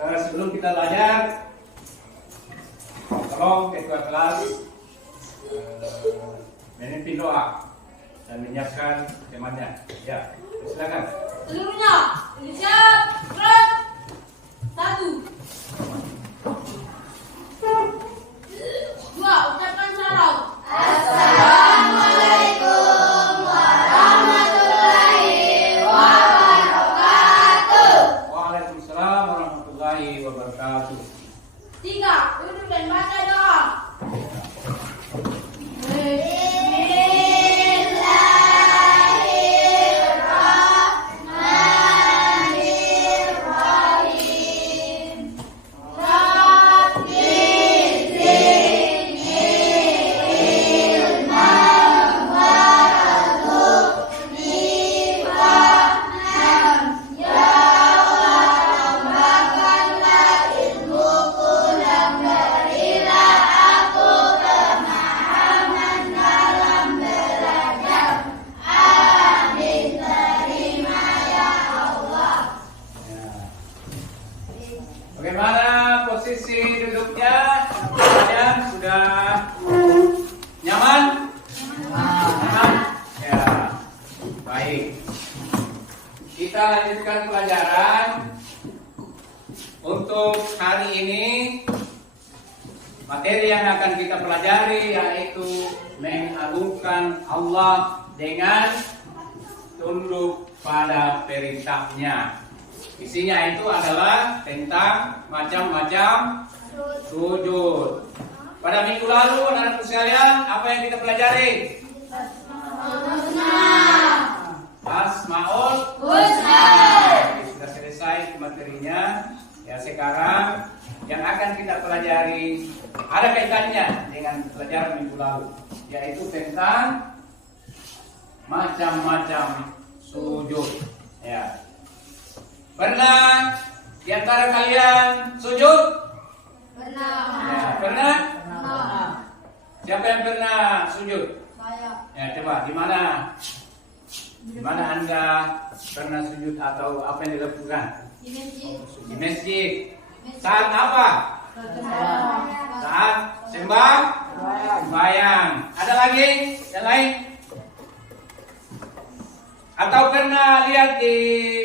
Sebelum kita belajar, tolong ketua kelas memimpin doa dan menyiapkan temannya. Ya, silakan. Seluruhnya, siap, gerak. 1, 2, ucapkan salam. Assalamualaikum warahmatullahi wabarakatuh. Waalaikumsalam warahmatullahi wabarakatuh. 3, duduk dan baca doa. Bagaimana posisi duduknya? Kalian sudah nyaman? Nyaman? Ya, baik. Kita lanjutkan pelajaran. Untuk hari ini, materi yang akan kita pelajari yaitu mengagungkan Allah dengan tunduk pada perintahnya. Isinya itu adalah tentang macam-macam sujud. Pada minggu lalu, anak-anakku sekalian, apa yang kita pelajari? Asmaul Husna. Sudah selesai materinya. Ya, sekarang yang akan kita pelajari ada kaitannya dengan pelajaran minggu lalu, yaitu tentang macam-macam sujud. Ya. Pernah di antara kalian sujud? Pernah. Ya, pernah? Pernah. Siapa yang pernah sujud? Saya. Ya, coba di mana? Di mana Anda pernah sujud atau apa yang dilakukan? Di masjid. Di masjid. Saat apa? Saat sembahyang. Ada lagi yang lain? Atau pernah lihat di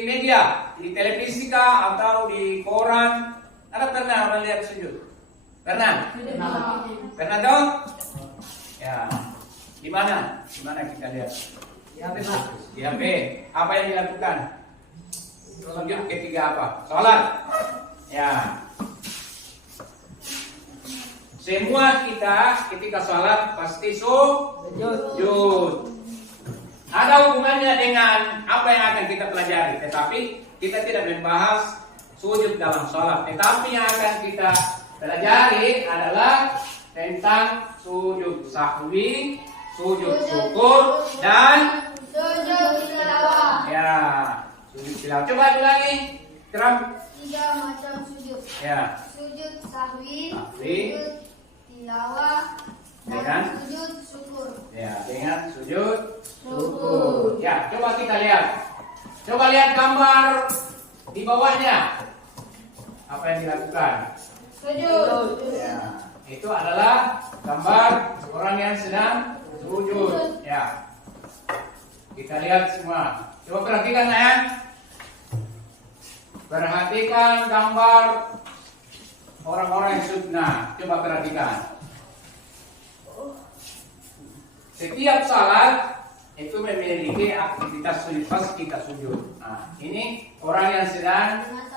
media, di televisi kah, atau di koran? Ada pernah melihat sujud? Pernah? Pernah dong? Ya. Di mana? Di mana kita lihat? Di HP. Apa yang dilakukan? Sujud ketiga apa? Salat. Ya. Semua kita ketika salat pasti sujud. Ada hubungannya dengan apa yang akan kita pelajari, tetapi kita tidak membahas sujud dalam sholat. Tetapi yang akan kita pelajari adalah tentang sujud sahwi, sujud syukur, dan Sujud tilawah. ya sujud tilawah. Coba ulangi, terang. 3 macam sujud. Ya, Sujud sahwi, Sahwi. sujud tilawah, Dengan? dan sujud syukur. ya dengan sujud syukur. Ya, coba kita lihat. Coba lihat gambar di bawahnya. Apa yang dilakukan? Sujud. Ya, itu adalah gambar orang yang sedang sujud. Ya, kita lihat semua. Coba perhatikan ya. Perhatikan gambar orang-orang yang sujud. Nah, coba perhatikan. Setiap salat itu memiliki aktivitas sujud pas kita sujud. Nah, ini orang yang sedang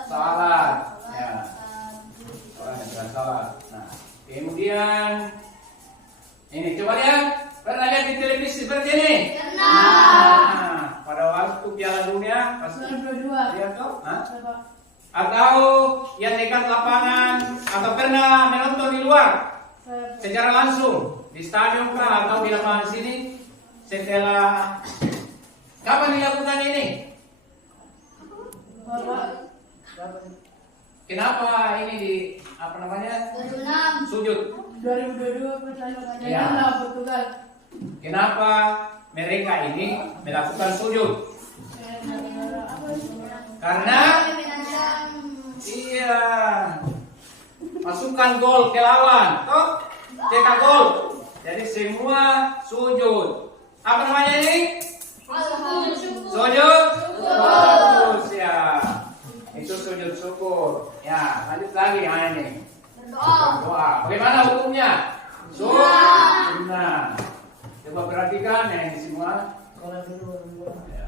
salat. Ya. Orang yang sedang salat. Nah, kemudian ini coba lihat, pernah lihat di televisi seperti ini? Nah, pada waktu Piala Dunia pasti lihat tuh, atau yang dekat lapangan, atau pernah menonton di luar secara langsung di stadion kah atau di lapangan sini? Setelah kapan dilakukan ini? Kenapa ini di apa namanya? 26. Sujud. 2022 pertandingan Ya. Portugal. Kenapa mereka ini melakukan sujud? Karena iya, masukkan gol ke lawan. Toh, cetak gol. Jadi semua sujud. Apa namanya ini? Sujud. Bagus ya. Itu sujud syukur. Ya, lanjut lagi ini. Doa. Bagaimana hukumnya? Sunnah. Coba perhatikan yang ini semua. Ya.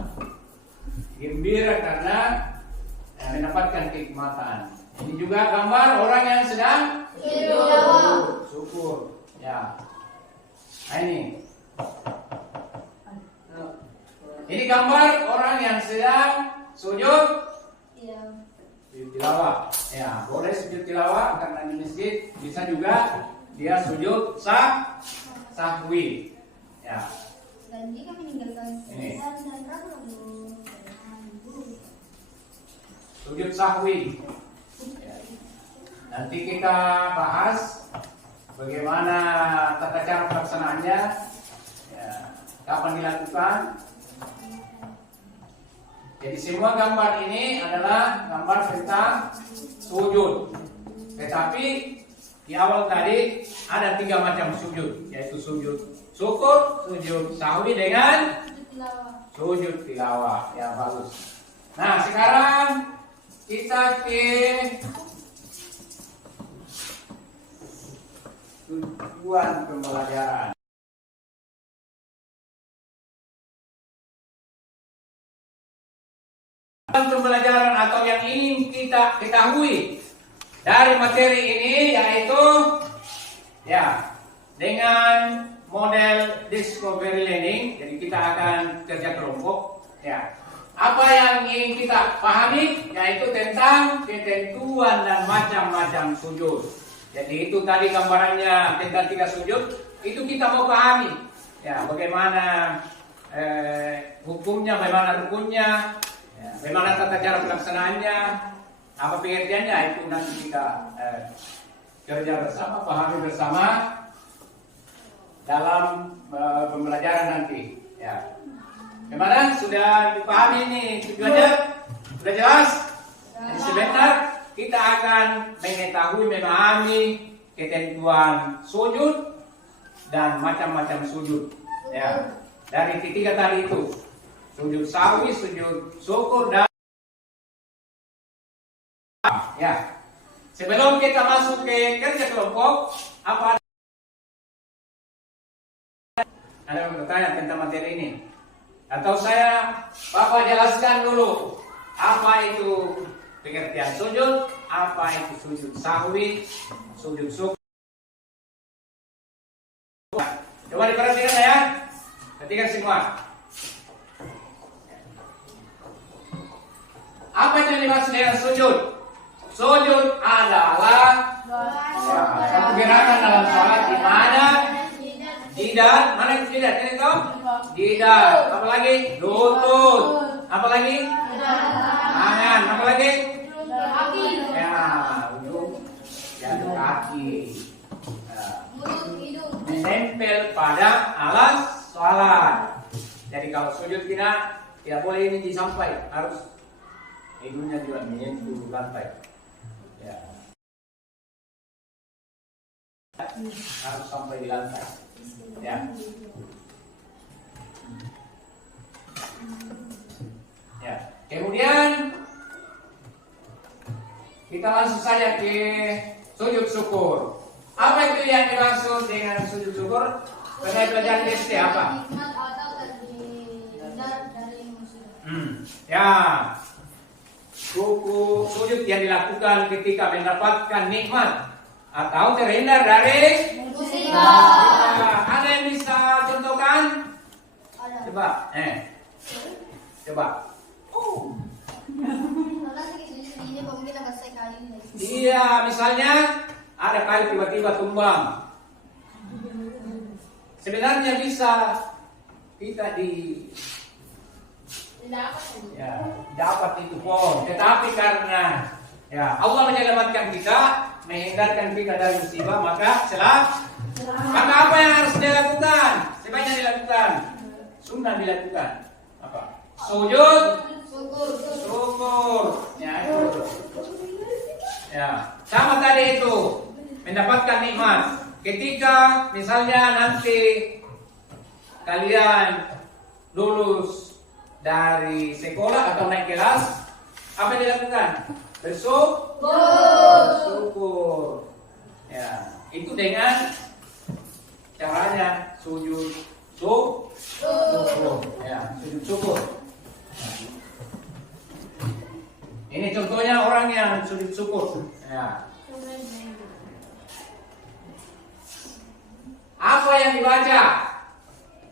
Gembira karena mendapatkan kenikmatan. Ini juga gambar orang yang sedang syukur. Ya. Nah, ini gambar orang yang sedang sujud tilawah. Ya, boleh sujud tilawah karena di masjid. Bisa juga dia sujud sahwi. Ya. Dan jika meninggalkan Ini. dan ragu Sujud sahwi. Ya. Nanti kita bahas bagaimana tata cara pelaksanaannya, ya, kapan dilakukan. Jadi semua gambar ini adalah gambar tentang sujud. Tetapi di awal tadi ada 3 macam sujud, yaitu sujud syukur, sujud sahwi dengan sujud tilawah. Ya, bagus. Nah, sekarang kita ke tujuan pembelajaran. Pembelajaran atau yang ingin kita ketahui dari materi ini yaitu ya dengan model discovery learning. Jadi kita akan kerja kelompok. Ya, apa yang ingin kita pahami yaitu tentang ketentuan dan macam-macam sujud. Jadi itu tadi gambarannya tentang 3 sujud. Itu kita mau pahami. Ya, bagaimana hukumnya, bagaimana rukunnya. Ya, bagaimana tata cara pelaksanaannya, apa pengertiannya, itu nanti kita kerja bersama, pahami bersama dalam pembelajaran nanti. Ya, bagaimana sudah dipahami ini tujuannya? Sudah jelas? Jadi sebentar kita akan mengetahui, memahami ketentuan sujud dan macam-macam sujud. Ya, dari ketiga tadi itu. Sujud sahwi, sujud syukur, dan ya. Sebelum kita masuk ke kerja kelompok, apa ada yang bertanya tentang materi ini? Atau Bapak jelaskan dulu apa itu pengertian sujud, apa itu sujud sahwi, sujud syukur. Coba diperhatikan ya, perhatikan semua. Apa itu yang dimaksud dengan sujud? Sujud adalah satu gerakan dalam salat di mana jidat, mana itu jidat? Ini toh? Jidat. Apa lagi? Lutut. Apa lagi? Tangan. Apa lagi? Ya, ujung jatuh kaki. Menempel pada alas salat. Jadi kalau sujud tidak boleh ini disampai, harus hidungnya juga menyentuh lantai. Ya. Harus sampai di lantai. Ya. Ya. Kemudian kita langsung saja ke sujud syukur. Apa itu yang dimaksud dengan sujud syukur? Pelajaran SD apa? nikmat atau terhindar dari musibah. Ya. Sujud yang dilakukan ketika mendapatkan nikmat atau terhindar dari Musibah. Ada yang bisa contohkan? Ada. Coba. Coba. Karena ini mungkin agak sekali ini. Iya, misalnya ada kayu tiba-tiba tumbang. Sebenarnya bisa kita ya, dapat itu pohon, tetapi karena ya Allah menyelamatkan kita, menghindarkan kita dari musibah, maka maka apa yang harus dilakukan? Sebaiknya dilakukan sunnah dilakukan apa? Sujud syukur. Ya, itu. Ya, sama tadi itu mendapatkan nikmat. Ketika misalnya nanti kalian lulus dari sekolah atau naik kelas, apa yang dilakukan? Bersyukur. Ya, itu dengan caranya sujud syukur. Ya, sujud syukur. Ini contohnya orang yang sujud syukur. Ya. Apa yang dibaca?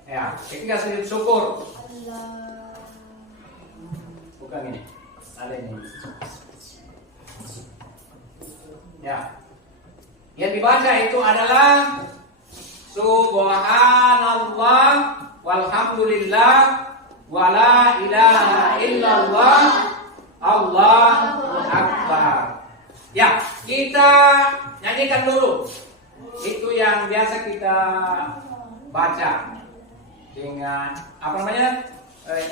Ya, ketika sujud syukur. Bukan ini. Ada ini. Ya. Yang dibaca itu adalah Subhanallah walhamdulillah wala ilaha illallah Allahu Akbar. Ya, kita nyanyikan dulu. Itu yang biasa kita baca dengan apa namanya?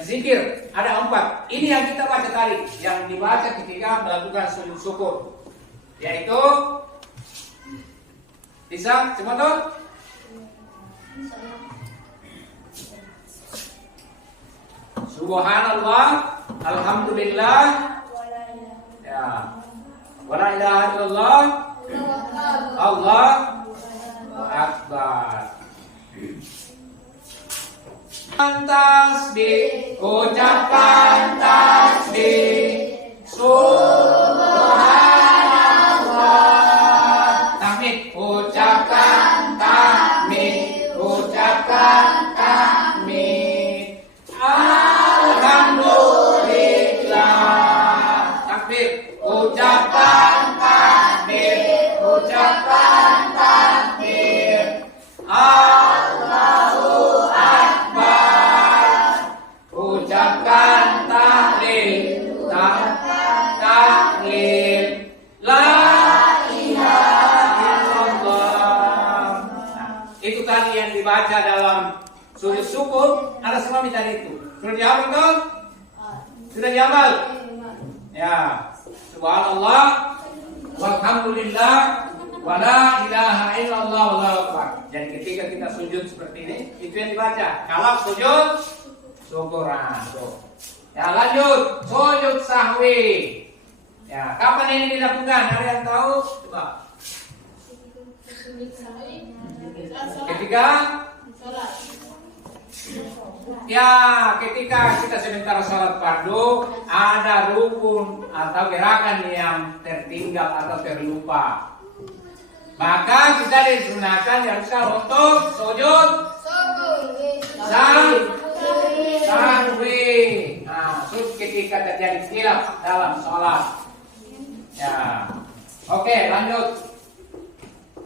Zikir. Ada 4. Ini yang kita baca tadi, yang dibaca ketika melakukan sujud syukur. Yaitu bisa semua tuh? Subhanallah, alhamdulillah, ya, wala ilaha illallah, Allah Akbar. Tasbih, ucapkan tasbih, subhanallah. Tahmid, ucapkan tahmid, ucapkan tahmid. Alhamdulillah. Takbir, ucapkan takbir, ucapkan takbir. Allahu Akbar. Ucapkan tahlil, tahlil. La ilaha illallah. Itu tadi yang dibaca dalam sujud syukur. Ada semua tadi itu. Sudah dihafal toh? Sudah dihafal? Ya. Subhanallah walhamdulillah wala ilaha illallah wallahu akbar. Jadi ketika kita sujud seperti ini, itu yang dibaca. Kalau sujud syukuran. Ya, lanjut. Sujud sahwi. Ya, kapan ini dilakukan? Ada yang tahu? Coba. Ketika ketika kita sebentar sholat fardu, ada rukun atau gerakan yang tertinggal atau terlupa, maka kita disunahkan diharuskan untuk sujud sahwi. Nah, ketika terjadi khilaf dalam sholat. Ya, oke, lanjut.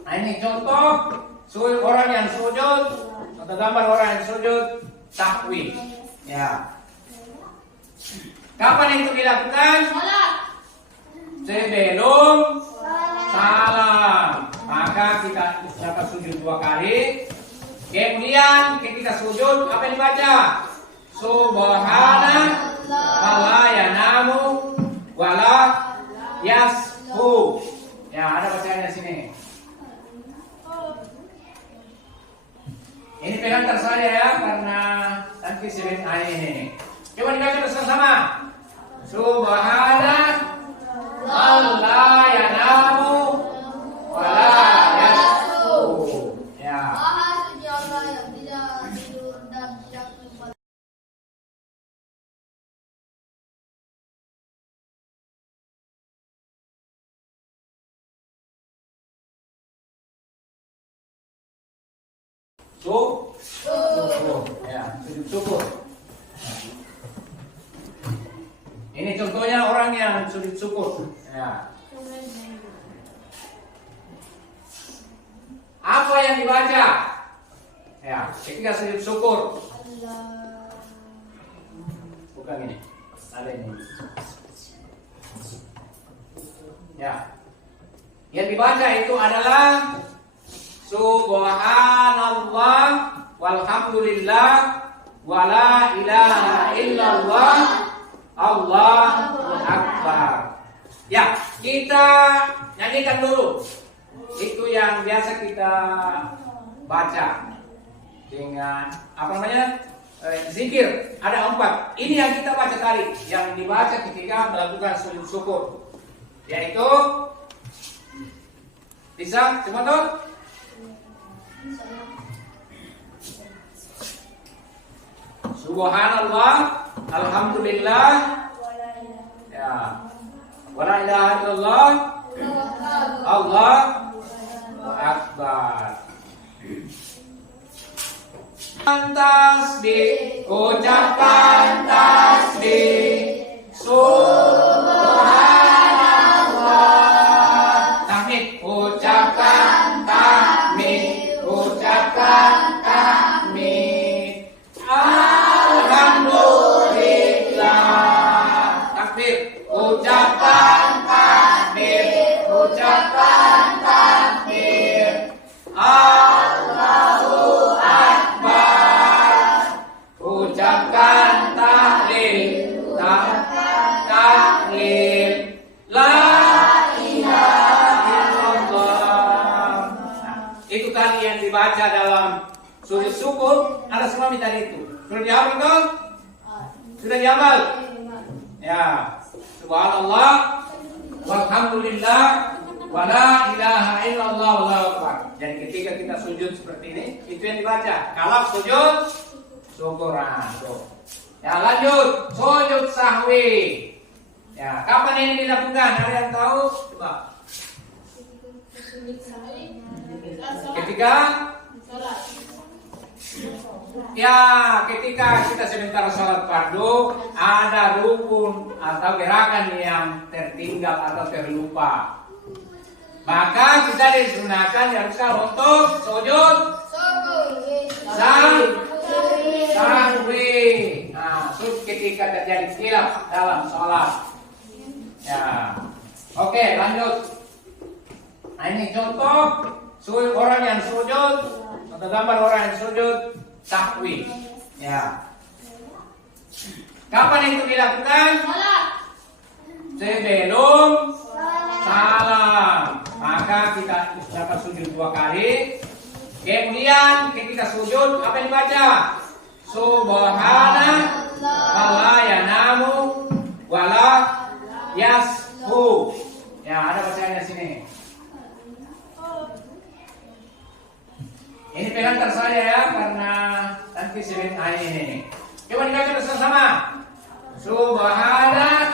Nah, ini contoh orang yang sujud atau gambar orang yang sujud sahwi. Ya. Kapan itu dilakukan? Sebelum salam. Maka kita dapat sujud 2 kali. Kemudian ketika sujud apa yang dibaca? Subhanallah wala yanamu wala yashu. Ya, ada bacaan di sini. Ini pegang tersaja ya, karena nanti sebelum ini. Coba dibaca bersama-sama. Subhanallah wala yanamu wala yashu. Ya. Maha suci Allah yang tidak tidur dan tidak lupa. Syukur. Ya, sujud syukur. Ini contohnya orang yang sujud syukur. Ya. Apa yang dibaca? Ya, ketika sujud syukur. Bukan ini. Ada ini. Ya. Yang dibaca itu adalah Subhanallah walhamdulillah wala ilaha illallah Allahu Akbar. Ya, kita nyanyikan dulu. Itu yang biasa kita baca dengan apa namanya? Zikir. Ada 4. Ini yang kita baca tadi, yang dibaca ketika melakukan sujud syukur. Yaitu bisa coba tuh. Subhanallah, alhamdulillah, ya, wala ilaha illallah, Allah akbar. Tasbih, ucapkan tasbih, subhanallah. Tahmid, ucapkan tahmid, ucapkan tahmid. Alhamdulillah. Takbir, ucapkan takbir, ucapkan takbir. Allahu Akbar. Ucapkan tahlil, tahlil. La ilaha illallah. Itu tadi yang dibaca dalam sujud syukur. Ada semua minta itu. Sudah dihafal dong? Sudah dihafal? Ya. Subhanallah, walhamdulillah, wala ilaha illallah, wallahu akbar. Dan ketika kita sujud seperti ini, itu yang dibaca. Kalau sujud syukuran. Ya, lanjut. Sujud sahwi. Ya, kapan ini dilakukan? Ada yang tahu? Coba. Ketika ketika kita sebentar sholat fardu, ada rukun atau gerakan yang tertinggal atau terlupa, maka kita disunahkan diharuskan untuk sujud sahwi. Nah, ketika terjadi khilaf dalam sholat. Ya, oke, lanjut. Nah, ini contoh orang yang sujud atau gambar orang yang sujud sahwi. Ya. Kapan itu dilakukan? Sebelum salam. Maka kita dapat sujud 2 kali. Kemudian ketika sujud apa yang dibaca? Subhana wala yanamu wala yashu. Ya, ada bacanya sini. Ini pengantar saya ya, karena nanti sebelum ini. Coba dibaca bersama-sama. Subhana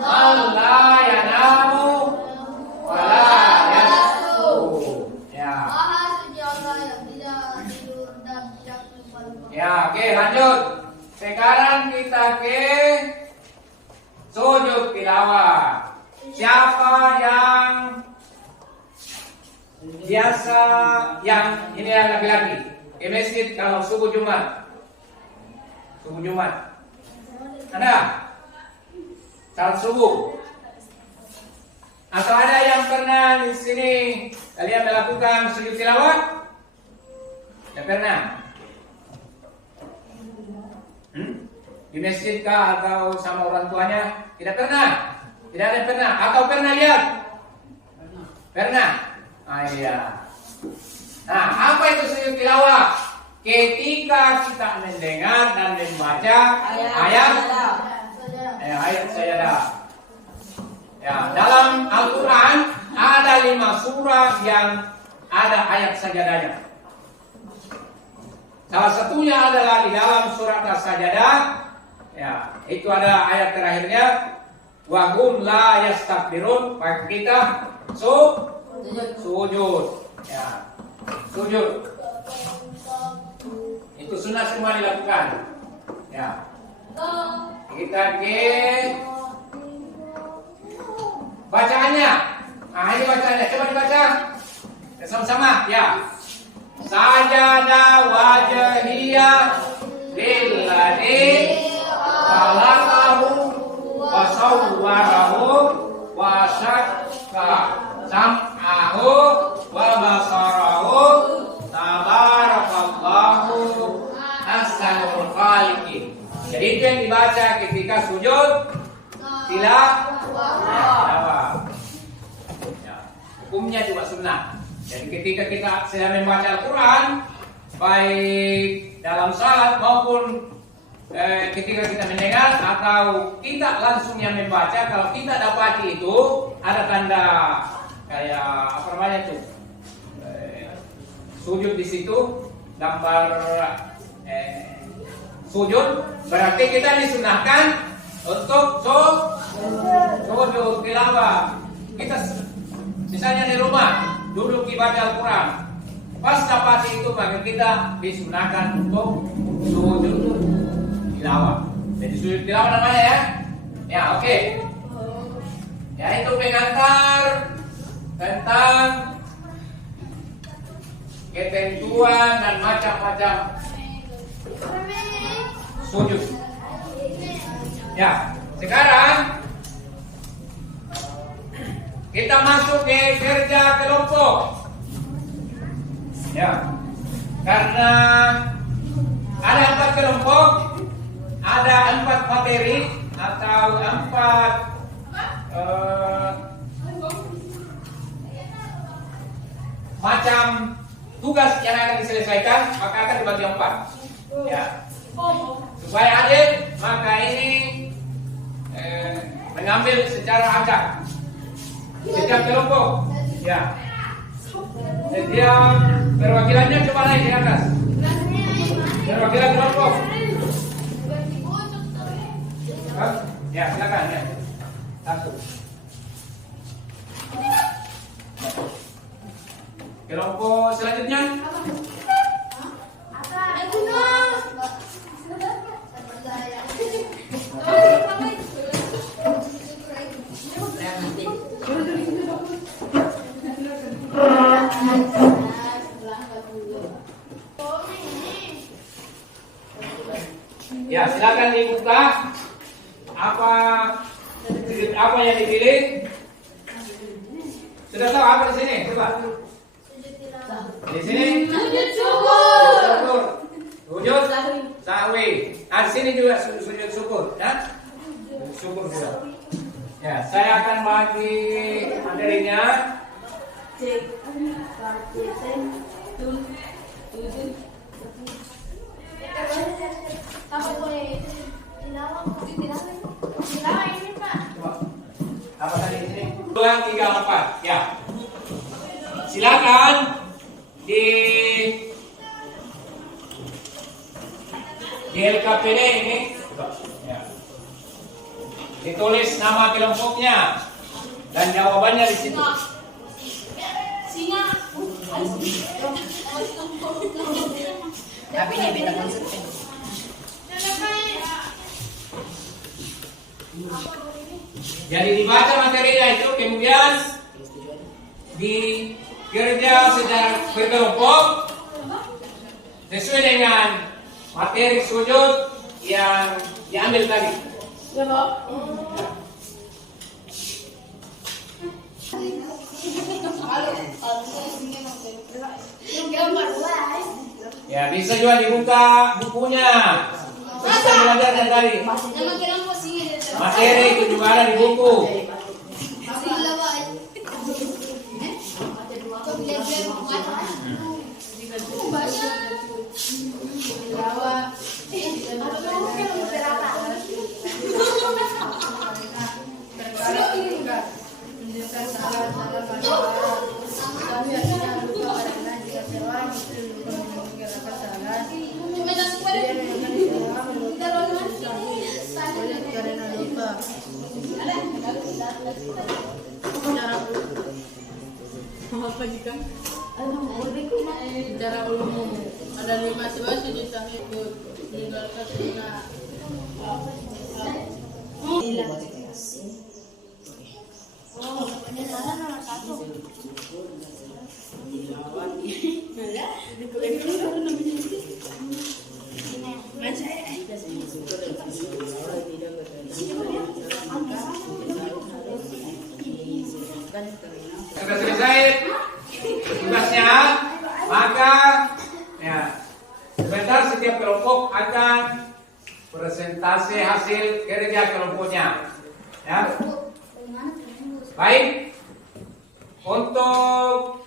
wala yanamu wala yashu. Ya. Ya, oke, lanjut. Sekarang kita ke sujud tilawah. Siapa yang biasa yang ini yang laki-laki ke masjid kalau subuh Jumat? Subuh Jumat. Ada? Salat subuh. Atau ada yang pernah di sini kalian melakukan sujud tilawah? Tidak pernah. Di masjid kah atau sama orang tuanya? Tidak pernah. Tidak ada yang pernah. Atau pernah lihat? Pernah. Ah, iya. Nah, apa itu sujud tilawah? Ketika kita mendengar dan membaca ayat sajadah. Ya, dalam Al-Quran ada 5 surah yang ada ayat sajadahnya. Salah satunya adalah di dalam surat As-Sajadah. Ya, itu ada ayat terakhirnya. Wa hum la yastakbirun. Maka kita sujud. Ya, sujud. Itu sunnah semua dilakukan. Ya. Kita ke bacaannya. Nah, ini bacaannya. Coba dibaca. Sama-sama. Ya. Sajada wajhiyah lilladzi khalaqahu wa sawwarahu wa syaqqa sam'ahu wa basarahu tabarakallahu ahsanul khaliqin. Jadi itu yang dibaca ketika sujud tilawah. Ya. Hukumnya juga sunnah. Jadi ketika kita sedang membaca Al-Quran, baik dalam salat maupun ketika kita mendengar atau kita langsung yang membaca, kalau kita dapati itu ada tanda kayak apa namanya itu sujud di situ, gambar sujud, berarti kita disunahkan untuk sujud tilawah. Kita misalnya di rumah duduk baca Al-Quran, pas dapat itu maka kita disunahkan untuk sujud tilawah. Jadi sujud tilawah namanya ya. Ya oke. Ya itu pengantar tentang ketentuan dan macam-macam sujud. Ya, sekarang kita masuk ke kerja kelompok. Ya, karena ada 4 kelompok, ada 4 materi atau 4 macam tugas yang akan diselesaikan, maka akan dibagi 4. Ya, supaya adil, maka ini mengambil secara acak setiap kelompok. Ya, setiap perwakilannya coba naik di atas. Perwakilan kelompok. Ya, silakan ya. Satu. Kelompok selanjutnya. Ya, silakan dibuka apa yang dipilih. Sudah tahu apa di sini? Coba. Di sini. Sujud syukur. Sujud sahwi. Di sini juga sujud syukur, ya. Syukur juga. Ya, saya akan bagi materinya. Apa tadi di sini? 2, 3, 4. Ya. Silakan di LKPD ini. Ya. Ditulis nama kelompoknya dan jawabannya di situ. Tapi ini beda konsepnya. Jadi dibaca materinya itu, kemudian dikerja secara berkelompok sesuai dengan materi sujud yang diambil tadi. Ya, Pak. Ya, bisa juga dibuka bukunya. Bisa belajar dari tadi. Materi itu juga ada di buku. Apa jika secara umum ada 5 siswa sujud sahwi ikut meninggalkan sunnah. Sudah selesai tugasnya, maka ya sebentar setiap kelompok akan presentasi hasil kerja kelompoknya. Ya, baik. Untuk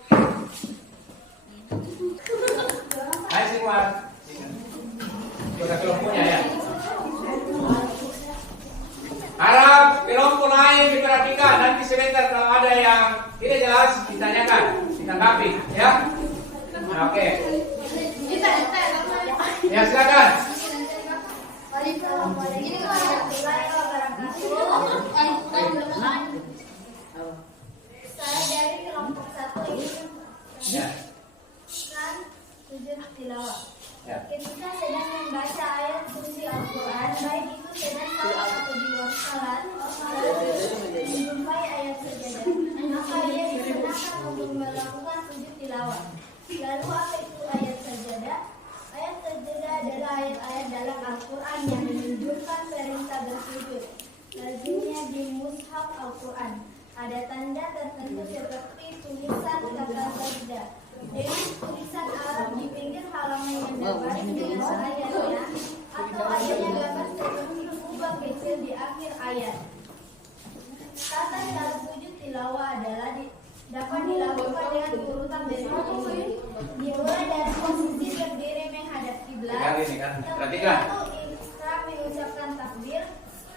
Tidak jelas, ditanyakan, ditanggapi, ya. Nah, oke. Ya, silakan. Saya dari kelompok 1 ini Ya. kan sujud tilawah. Ya. Ketika sedang membaca ayat suci Al-Quran, baik itu sedang salat atau di luar salat, menjumpai ayat sajadah, maka ia disunahkan untuk melakukan sujud tilawah. Lalu apa itu ayat sajadah? Ayat sajadah adalah ayat-ayat dalam Al-Quran yang menunjukkan perintah bersujud. Lazimnya di mushaf Al-Quran ada tanda tertentu seperti tulisan kata sajdah dengan tulisan Arab di pinggir halaman yang berbaris dengan ayatnya, atau ayatnya gambar seperti kubah kecil di akhir ayat. Tata cara sujud tilawah adalah dapat dilakukan dengan urutan berikut ini. Dimulai dari posisi berdiri menghadap kiblat, Perhatikan. ikhram mengucapkan takbir,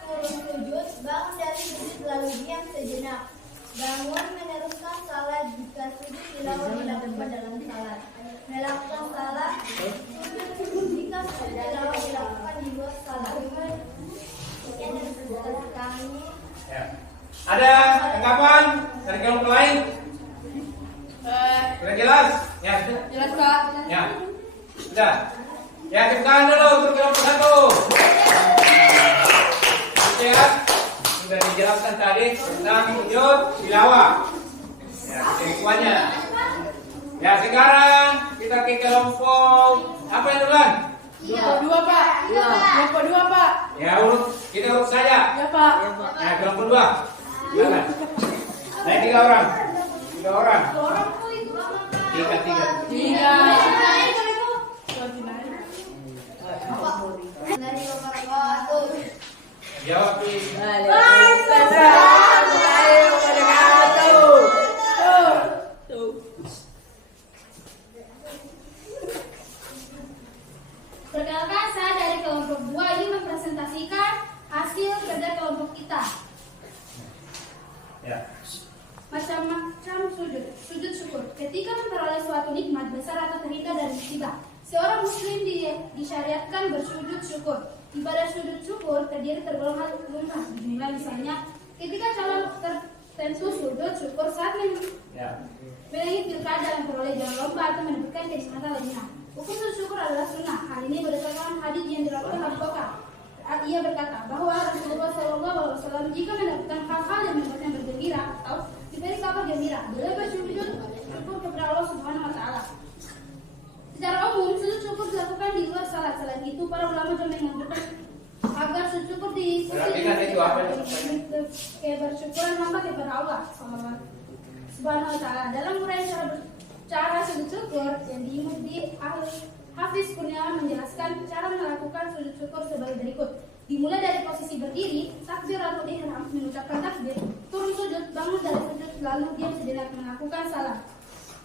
turun sujud, bangun dari sujud lalu diam sejenak, bangun meneruskan salat jika sujud tilawah dilakukan dalam salat, melakukan salat, sujud jika sujud tilawah dilakukan di luar salat. Sekian dari penjelasan kami. Ya. Ada tanggapan dari kelompok lain? Sudah jelas? Ya, sudah. Jelas Pak. Ya. Sudah. Ya, tepuk tangan dulu untuk kelompok 1. Ya, sudah dijelaskan tadi tentang sujud tilawah. Ya, ketentuannya. Ya, sekarang kita ke kelompok apa yang duluan? Kelompok 2 Pak. Kelompok 2 Pak. Ya, kita urut saja. Ya Pak. Ya, kelompok 2. Silakan. Naik 3 orang. 3 orang. Tiga. Tiga. Dari wabarakatuh. Jawab di Perkenalkan, saya dari kelompok 2 ini mempresentasikan hasil kerja kelompok kita. Ya. Macam-macam sujud syukur. Ketika memperoleh suatu nikmat besar atau terhindar dari musibah, seorang muslim disyariatkan bersujud syukur. Ibadah sujud syukur terdiri tergolong hal lumrah. Misalnya, ketika calon tertentu sujud syukur saat menangis pilkada dan memperoleh jalan lomba atau mendapatkan kenikmatan lainnya. Hukum sujud syukur adalah sunnah. Hal ini berdasarkan hadis yang dilakukan Abu Bakar. Ia berkata bahwa Rasulullah SAW jika mendapatkan hal-hal yang membuatnya bergembira atau diberi kabar gembira, beliau bersujud syukur kepada Allah Subhanahu Wa Taala. Secara umum, sujud syukur dilakukan di luar salat. Selain itu, para ulama juga menganjurkan agar sujud syukur diikuti kebersyukuran hamba kepada Allah Subhanahu Wa Taala. Dalam uraian cara sujud syukur yang diimut di Hafiz Kurniawan menjelaskan cara melakukan sujud syukur sebagai berikut. Dimulai dari posisi berdiri, takbir atau ihram, mengucapkan takbir, turun sujud, bangun dari sujud, lalu diam sejenak melakukan salam.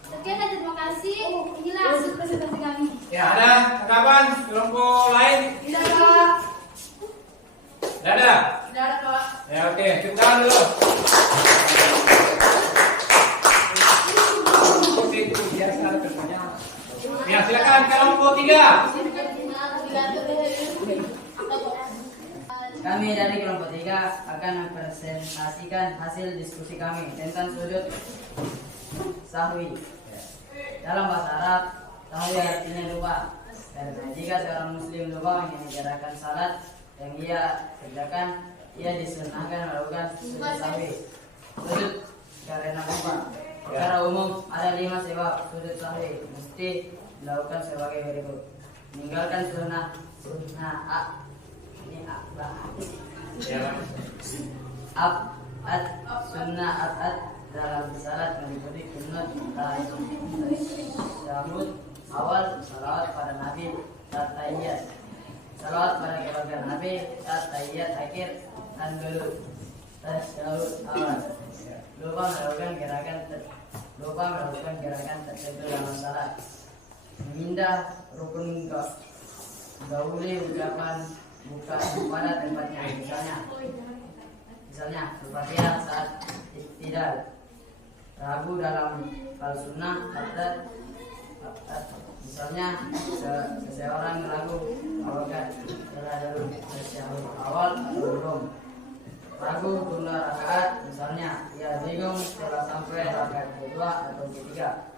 Sekian dan terima kasih. Inilah hasil presentasi kami. Ya, ada tanggapan kelompok lain? Tidak Pak. Tidak ada. Tidak ada Pak. Ya, oke, tepuk tangan dulu. Itu biasa ada pertanyaan. Ya, silakan kelompok 3. Kami dari kelompok 3 akan mempresentasikan hasil diskusi kami tentang sujud sahwi. Dalam bahasa Arab, sahwi artinya lupa. Karena jika seorang muslim lupa mengerjakan salat yang ia kerjakan, ia disunahkan melakukan sujud sahwi. Sujud karena lupa. Secara umum ada 5 sebab sujud sahwi mesti dilakukan sebagai berikut: meninggalkan sunnah sunnah dalam salat mengikuti kunut tasyahud awal, salawat pada Nabi saat tahiyat, salawat pada keluarga Nabi saat tahiyat akhir, dan dulu tasyahud awal. Lupa melakukan gerakan tertentu dalam salat, memindah rukun gauli ucapan bukan pada tempatnya, misalnya Al-Fatihah saat iktidal, ragu dalam hal sunnah misalnya seseorang ragu apakah telah dalam tasyahud awal atau belum. Ragu tunda rakaat, misalnya ia bingung setelah sampai rakaat kedua atau ketiga,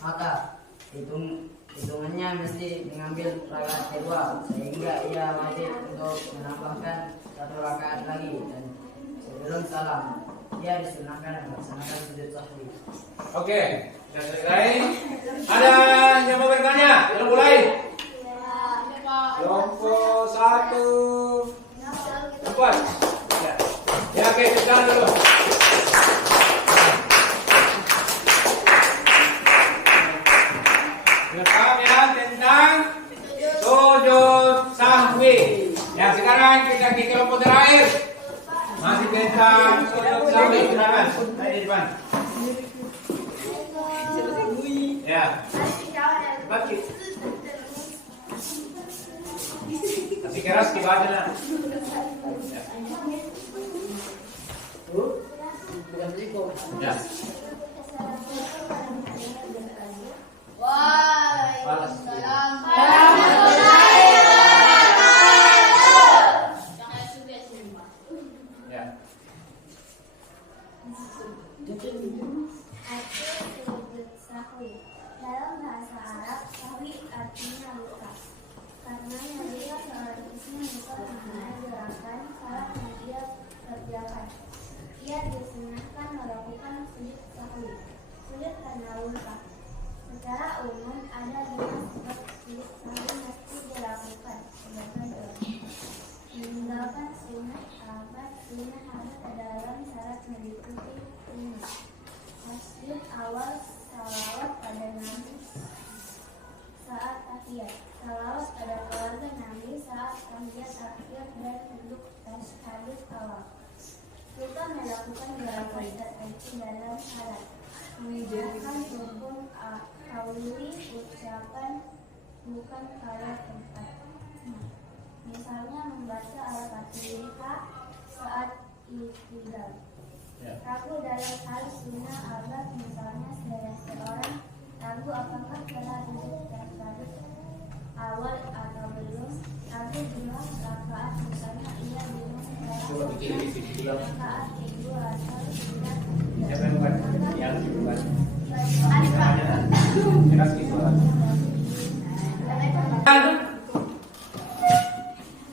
maka hitungannya mesti mengambil rakaat kedua sehingga ia wajib untuk menambahkan satu rakaat lagi, dan sebelum salam ia disunahkan melaksanakan sujud sahwi. Oke, sudah selesai. Ada yang mau bertanya? Kita mulai. Kelompok 1 tempat. Ya, oke, kita dulu. Sudah paham ya tentang sujud sahwi. Ya, sekarang kita ke kelompok terakhir. Masih tentang sujud sahwi. Silakan, saya di depan. Ya. Kasih keras di badan. Ya. Dalam bahasa Arab, sahwi artinya lupa. Karena Nabiya seharusnya lupa mengenai gerakan salat yang ia kerjakan. Ia disunahkan melakukan sujud sahwi. Sujud karena lupa. Secara umum ada 5 sebab sujud sahwi mesti dilakukan. Meninggalkan sunat abad, sunat harus dalam syarat meliputi ini. Masjid awal salawat pada Nabi saat tahiyat, salawat pada keluarga Nabi saat tahiyat akhir, dan duduk tasyahud awal. Kita melakukan gerakan tertentu dalam salat, mengerjakan rukun qauli, ucapan bukan pada tempat. Misalnya membaca Al-Fatihah saat i'tidal. Ragu dalam hal sunnah abad, misalnya seorang ragu apakah telah duduk tasyahud awal atau belum. Ragu jumlah rakaat, misalnya ia bingung rakaat kedua atau tidak.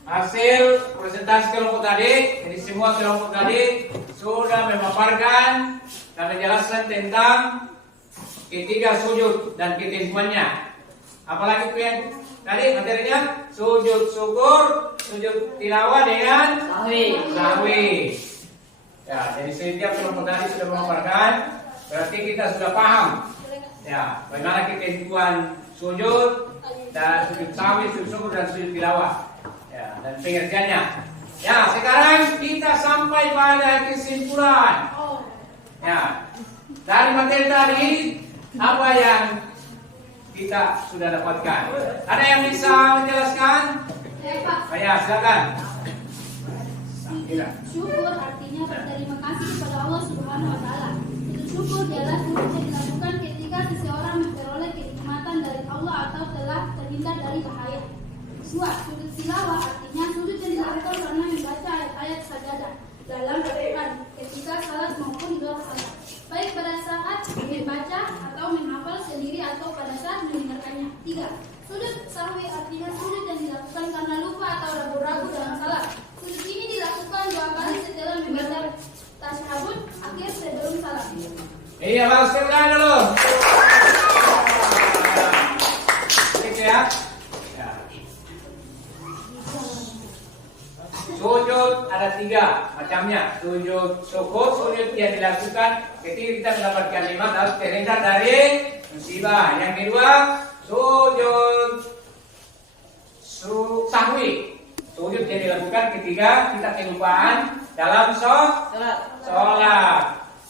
Hasil presentasi kelompok tadi, jadi semua kelompok tadi sudah memaparkan dan menjelaskan tentang ketiga sujud dan ketentuannya. Apalagi yang tadi materinya sujud syukur, sujud tilawah dengan sahwi. Ya, jadi setiap kelompok tadi sudah memaparkan, berarti kita sudah paham. Ya, bagaimana ketentuan sujud dan sujud sahwi, sujud syukur dan sujud tilawah. Ya, dan pengertiannya. Ya, sekarang kita sampai pada kesimpulan. Ya, dari materi tadi apa yang kita sudah dapatkan? Ada yang bisa menjelaskan? Ya, Pak. Ya, silakan. Sujud syukur artinya berterima kasih kepada Allah Subhanahu wa taala. Sujud syukur ialah sujud yang dilakukan ketika seseorang memperoleh kenikmatan dari Allah atau telah terhindar dari bahaya. 2. Sujud tilawah artinya sujud yang dilakukan karena membaca ayat-ayat sajadah dalam Al-Quran ketika salat maupun di luar salat, baik pada saat membaca atau menghafal sendiri atau pada saat mendengarkannya. 3. Sujud sahwi artinya sujud yang dilakukan karena lupa atau ragu-ragu dalam salat. Sujud ini dilakukan 2 kali setelah membaca tasyahud akhir sebelum salat. Iya, bagus sekali dulu. Gitu ya. Sujud ada 3 macamnya. Sujud syukur, sujud yang dilakukan ketika kita mendapatkan nikmat harus terhindar dari musibah. Yang kedua, sujud sahwi, sujud yang dilakukan ketika kita kelupaan dalam sholat.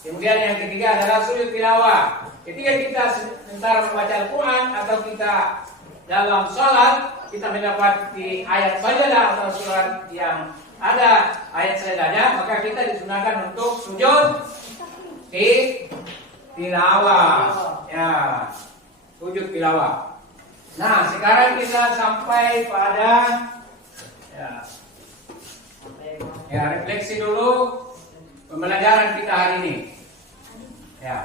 Kemudian yang ketiga adalah sujud tilawah. Ketika kita sebentar membaca Al-Quran atau kita dalam sholat, kita mendapati ayat sajadah atau surat yang ada ayat sajadahnya, maka kita disunahkan untuk sujud tilawah. Ya, sujud tilawah. Nah, sekarang kita sampai pada ya refleksi dulu pembelajaran kita hari ini. Ya.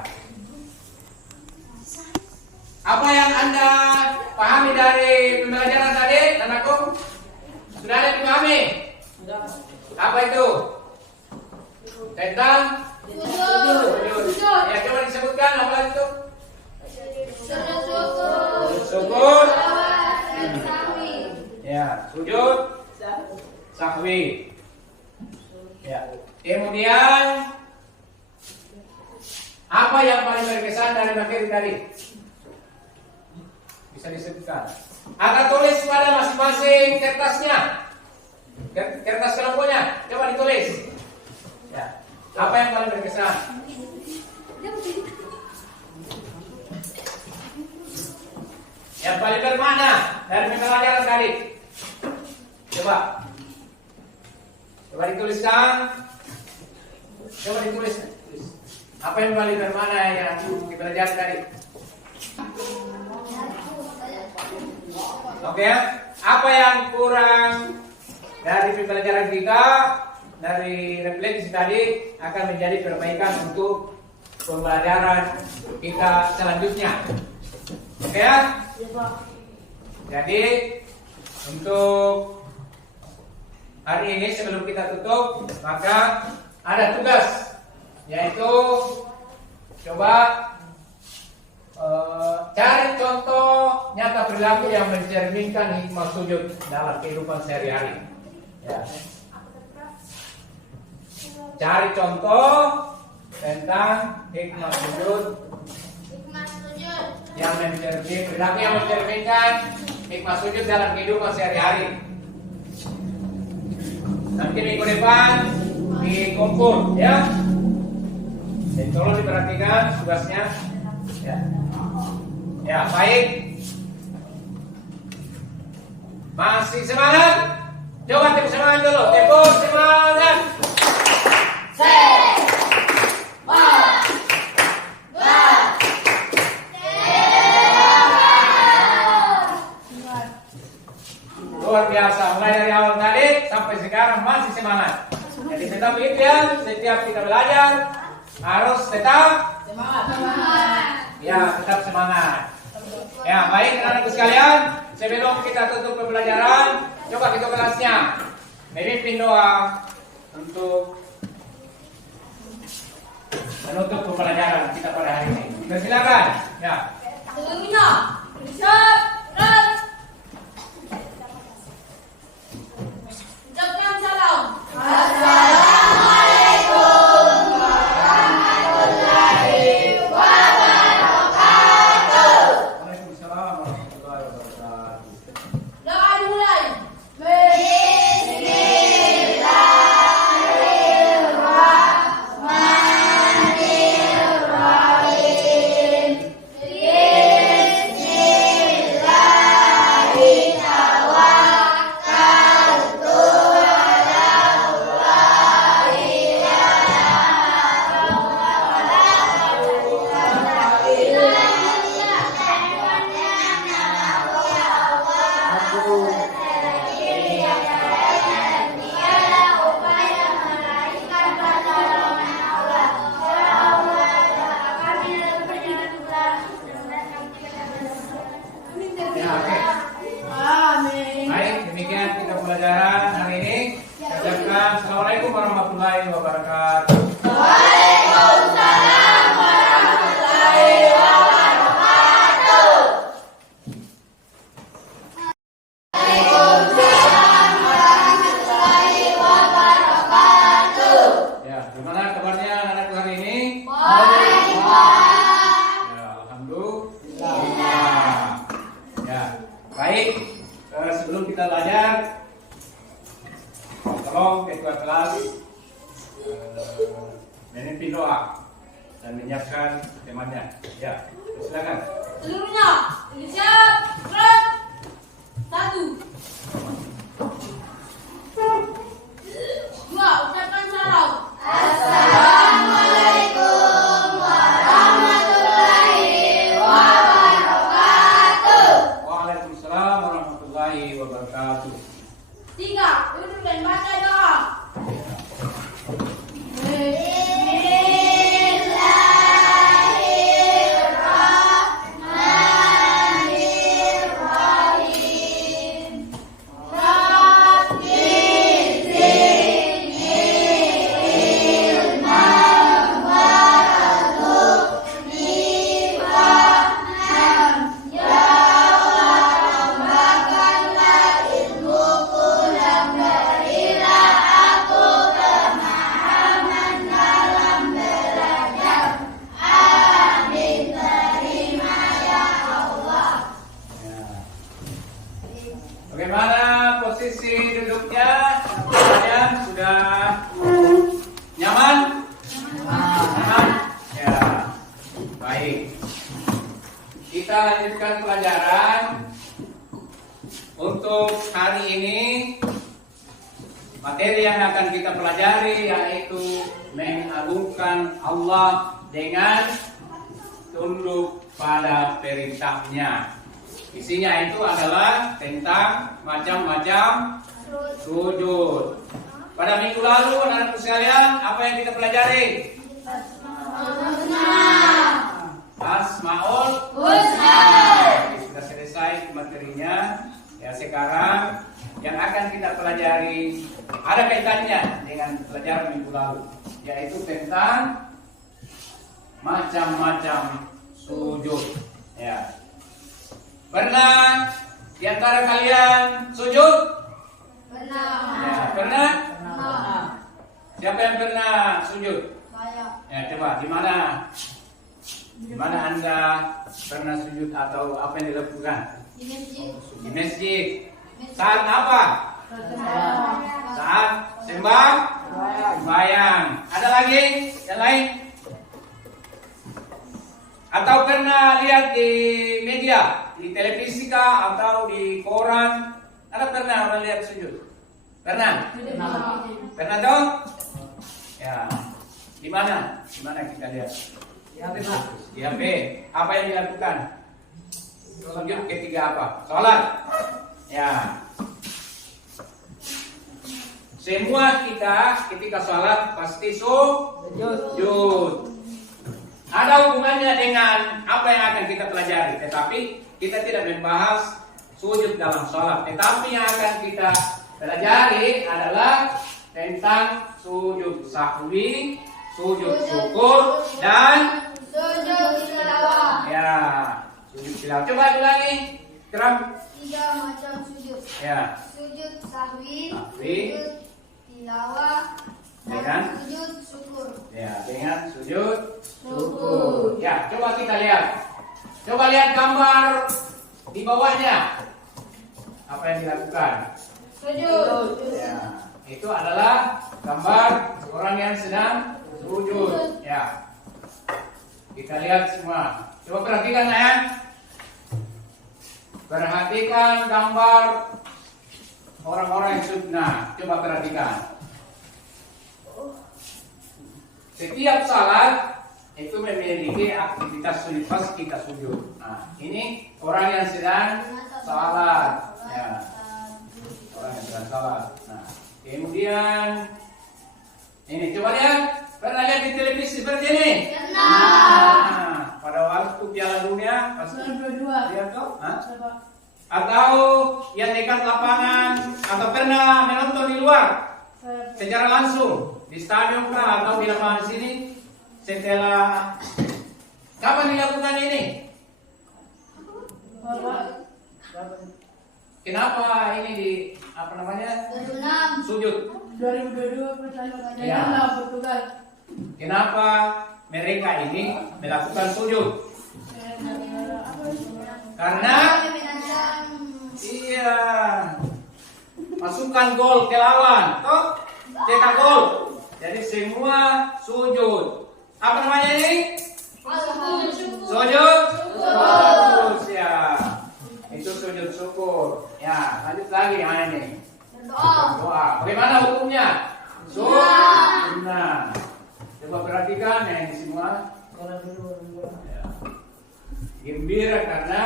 Apa yang Anda pahami dari pembelajaran tadi, anakku? Sudah ada dipahami? Apa itu? Tentang Sujud. ya, coba disebutkan apa itu? Sujud syukur. Syukur. Salawat dan sahwi. Ya, sujud sahwi. Ya. Kemudian apa yang paling berkesan dari materi tadi? Bisa disebutkan. Akan tulis pada masing-masing kertasnya. Kertas kelompoknya. Coba ditulis. Ya. Apa yang paling berkesan? Yang paling bermakna dari pembelajaran tadi. Coba dituliskan. Coba ditulis. Apa yang paling bermakna yang dipelajari tadi? Oke ya. Apa yang kurang dari pembelajaran kita, dari refleksi tadi akan menjadi perbaikan untuk pembelajaran kita selanjutnya. Oke ya? Jadi untuk hari ini sebelum kita tutup, maka ada tugas, yaitu coba cari contoh nyata perilaku yang mencerminkan hikmah sujud dalam kehidupan sehari-hari. Ya. Cari contoh tentang hikmah sujud yang mencerminkan hikmah sujud dalam kehidupan sehari-hari. Nanti minggu depan di kumpul, ya. Dan tolong diperhatikan tugasnya. Ya, baik. Masih semangat? Coba tepuk semangat dulu. Tepuk semangat. Luar biasa, mulai dari awal tadi sampai sekarang masih semangat. Jadi tetap itu ya, setiap kita belajar harus tetap Semangat. ya, tetap semangat. Ya, baik anak-anakku sekalian, sebelum kita tutup pembelajaran, coba kita kelasnya memimpin doa untuk menutup pembelajaran kita pada hari ini. Persilakan. Ya. Selanjutnya, siap, gerak. Ucapkan salam. Waalaikumsalam warahmatullahi wabarakatuh. Doa dimulai. Ya, oke. Baik, demikian kita pembelajaran hari ini. Saya ucapkan Assalamualaikum warahmatullahi wabarakatuh. Ya, gimana kabarnya anak-anakku hari ini? Ya, alhamdulillah. Ya, baik. Sebelum kita belajar, tolong ketua kelas memimpin doa dan menyiapkan temannya. Ya, silakan. Seluruhnya, siap, gerak. 1. 2. Ucapkan salam. Assalamualaikum warahmatullahi kita lanjutkan pelajaran untuk hari ini. Materi yang akan kita pelajari yaitu mengagungkan Allah dengan tunduk pada perintahnya. Isinya itu adalah tentang macam-macam sujud. Pada minggu lalu anak-anakku sekalian, apa yang kita pelajari? Asmaul Husna. Sudah selesai materinya. Ya, sekarang yang akan kita pelajari ada kaitannya dengan pelajaran minggu lalu, yaitu tentang macam-macam sujud. Ya. Pernah di antara kalian sujud? Pernah. Ya, pernah? Pernah. Siapa yang pernah sujud? Saya. Ya, coba di mana? Di mana Anda pernah sujud atau apa yang dilakukan? Di masjid. Di masjid. Saat apa? Saat sembahyang. Ada lagi yang lain? Atau pernah lihat di media, di televisi kah atau di koran? Ada pernah orang lihat sujud? Pernah? Pernah dong? Ya. Di mana? Di mana kita lihat? Di HP, Pak. Di HP. Apa yang dilakukan? Sujud ketiga apa? Sholat. Ya. Semua kita ketika sholat pasti sujud. Ada hubungannya dengan apa yang akan kita pelajari. Tetapi kita tidak membahas sujud dalam sholat. Tetapi yang akan kita pelajari adalah tentang sujud sahwi, sujud syukur, dan Sujud tilawah. ya, sujud tilawah. Coba ulangi. Terang. 3 macam sujud. Ya. Sujud sahwi, Sahwi. sujud tilawah, Dengan? dan sujud syukur. Ya, dengan sujud syukur. Ya, coba kita lihat. Coba lihat gambar di bawahnya. Apa yang dilakukan? Sujud. Ya, itu adalah gambar orang yang sedang sujud. Ya. Kita lihat semua. Coba perhatikan ya. Perhatikan gambar orang-orang yang sujud. Nah, coba perhatikan. Setiap salat itu memiliki aktivitas sujud pas kita sujud. Nah, ini orang yang sedang salat. Ya. Orang yang sedang salat. Nah, kemudian ini coba lihat. Pernah lihat di televisi seperti ini? Nah, pada waktu Piala Dunia pasti lihat tuh. Hah? Atau yang dekat lapangan atau pernah menonton di luar secara langsung di stadion kah atau di lapangan sini setelah kapan dilakukan ini? Kenapa ini di apa namanya? 26. Sujud. 2022 pertandingan Ya. Portugal. Kenapa mereka ini melakukan sujud? Karena iya masukkan gol ke lawan, toh cetak gol. Jadi semua sujud. Apa namanya ini? Sujud syukur. Ya, itu sujud syukur. Ya, lanjut lagi yang ini. Doa. Bagaimana hukumnya? Sunnah. Coba perhatikan yang ini semua. Ya. Gembira karena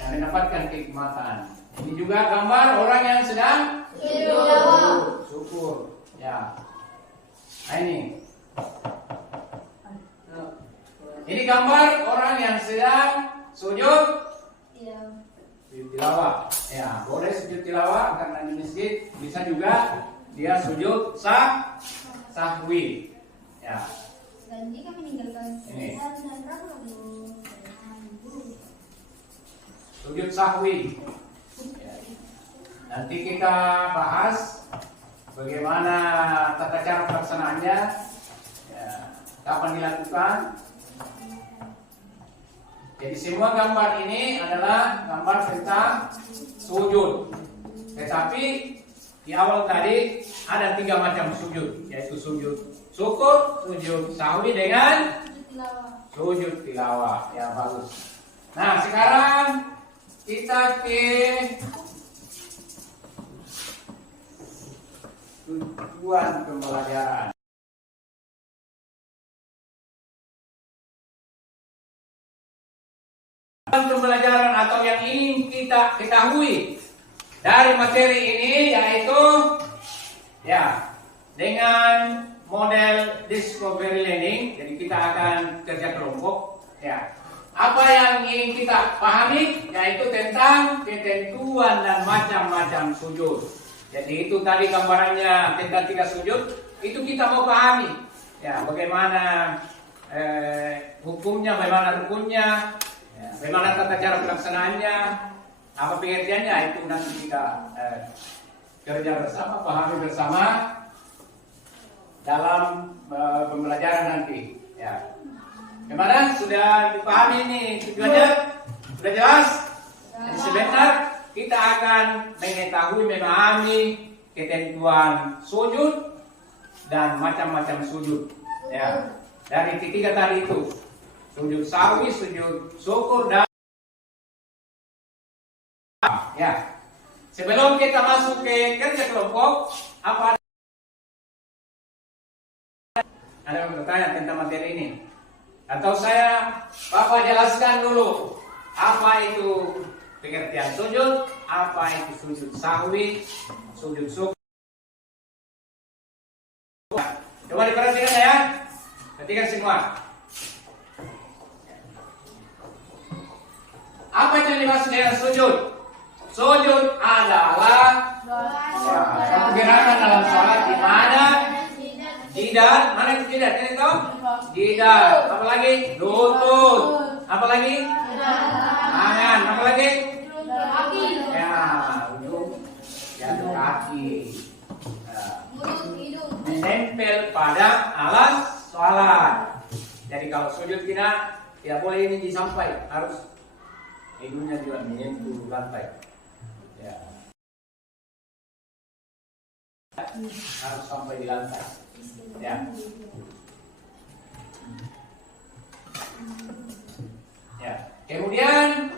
mendapatkan kenikmatan. Ini juga gambar orang yang sedang sujud. Syukur. Ya. Nah, ini. Ini gambar orang yang sedang sujud tilawah. Ya, boleh sujud tilawah karena di masjid. Bisa juga dia sujud sahwi. Ya. Dan jika meninggalkan Ini. dan ragu. Sujud sahwi. Ya. Nanti kita bahas bagaimana tata cara pelaksanaannya, ya, kapan dilakukan. Jadi semua gambar ini adalah gambar tentang sujud. Tetapi di awal tadi ada 3 macam sujud, yaitu sujud syukur, sujud sahwi dengan sujud tilawah. Ya, bagus. Nah, sekarang kita ke tujuan pembelajaran. Pembelajaran atau yang ingin kita ketahui dari materi ini yaitu ya dengan model discovery learning. Jadi kita akan kerja kelompok ya. Apa yang ingin kita pahami yaitu tentang ketentuan dan macam-macam sujud. Jadi itu tadi gambarannya tentang 3 sujud. Itu kita mau pahami ya bagaimana hukumnya, bagaimana rukunnya, ya, bagaimana tata cara pelaksanaannya, apa pengertiannya, itu nanti kita kerja bersama, pahami bersama dalam pembelajaran nanti. Ya. Gimana? Sudah dipahami ini tujuannya? Sudah jelas? Jadi sebentar kita akan mengetahui, memahami ketentuan sujud dan macam-macam sujud. Ya. Dari ketiga tadi itu, sujud sahwi, sujud syukur, dan ya. Sebelum kita masuk ke kerja kelompok, apa ada yang bertanya tentang materi ini? Atau Bapak jelaskan dulu apa itu pengertian sujud, apa itu sujud sahwi, sujud syukur. Coba diperhatikan ya, perhatikan semua. Apa itu yang dimaksud dengan sujud? Sujud adalah satu gerakan dalam sholat di mana jidat, mana itu jidat? Ini toh? Jidat. Apa lagi? Lutut. Apa lagi? Tangan. Apa lagi? Ya, ujung jatuh kaki. Menempel pada alas sholat. Jadi kalau sujud kita tidak boleh ini disampai, harus hidungnya juga menyentuh lantai. Ya. Harus sampai di lantai. Ya. Ya. Kemudian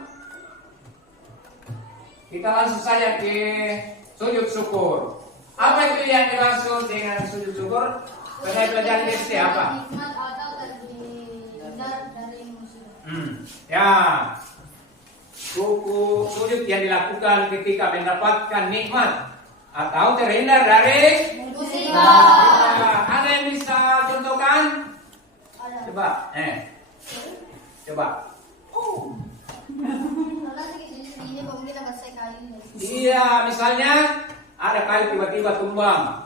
kita langsung saja ke sujud syukur. Apa itu yang dimaksud dengan sujud syukur? Pernah belajar di SD apa? Nikmat atau terhindar dari musibah. Ya. Sujud yang dilakukan ketika mendapatkan nikmat atau terhindar dari musibah. Ada yang bisa contohkan? Coba, coba. Iya, misalnya ada kayu tiba-tiba tumbang.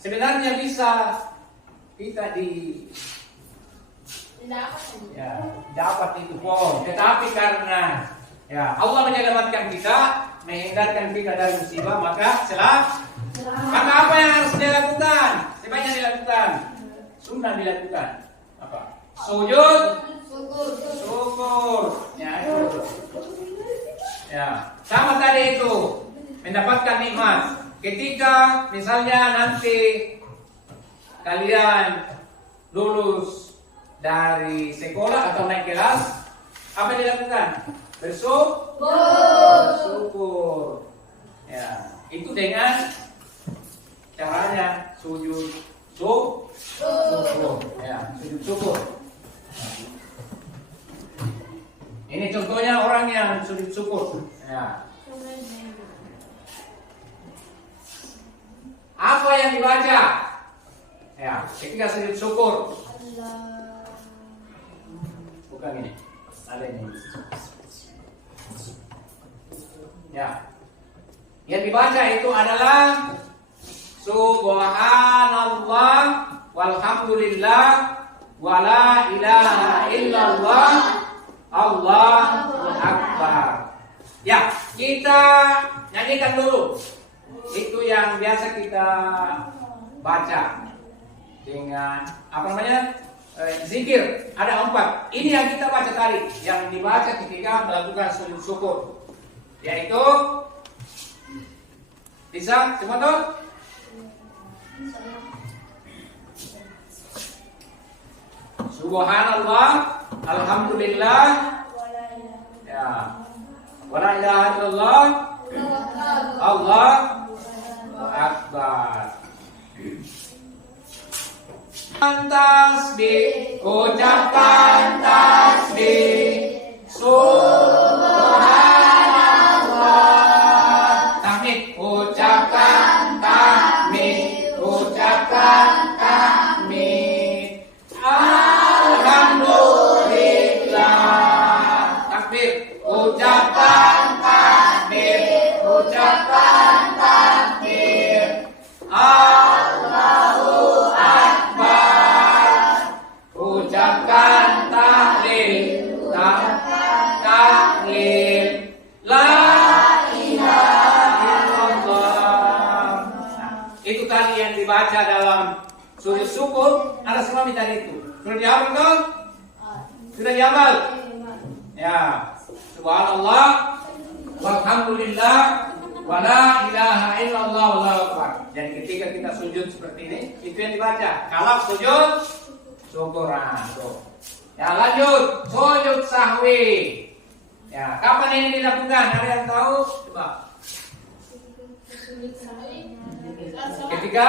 Sebenarnya bisa kita dapat itu pohon, tetapi karena Allah menyelamatkan kita, menghindarkan kita dari musibah, maka maka apa yang harus dilakukan? Sebaiknya dilakukan, sunnah dilakukan. Apa? Sujud, syukur. Ya, itu. Ya, sama tadi itu mendapatkan nikmat. Ketika misalnya nanti kalian lulus dari sekolah atau naik kelas, apa yang dilakukan? Bersyukur. Ya, itu dengan caranya sujud syukur. Ya, sujud syukur. Ini contohnya orang yang sujud syukur. Ya. Apa yang dibaca? Ya, ketika sujud syukur. Bukan ini. Ada ini. Ya. Yang dibaca itu adalah Subhanallah walhamdulillah wala ilaha illallah Allahu Akbar. Ya, kita nyanyikan dulu. Itu yang biasa kita baca dengan apa namanya? Zikir. Ada 4. Ini yang kita baca tadi, yang dibaca ketika melakukan sujud syukur. Yaitu bisa semua tuh? Subhanallah, alhamdulillah, ya, wala ilaha illallah, Allah Akbar. Tasbih, ucapkan tasbih, subhanallah. Tahmid, ucapkan tahmid, ucapkan tahmid. Alhamdulillah. Takbir, ucapkan takbir, ucapkan takbir. Allahu Akbar. Ucapkan tahlil, tahlil. La ilaha illallah. Itu tadi yang dibaca dalam sujud syukur. Ada semua tadi itu. Sudah dihafal kan? Sudah dihafal? Ya. Subhanallah, walhamdulillah, wala ilaha illallah, wallahu akbar. Dan ketika kita sujud seperti ini, itu yang dibaca. Kalau sujud syukuran. Ya, lanjut. Sujud sahwi. Ya, kapan ini dilakukan? Ada yang tahu? Coba. Ketika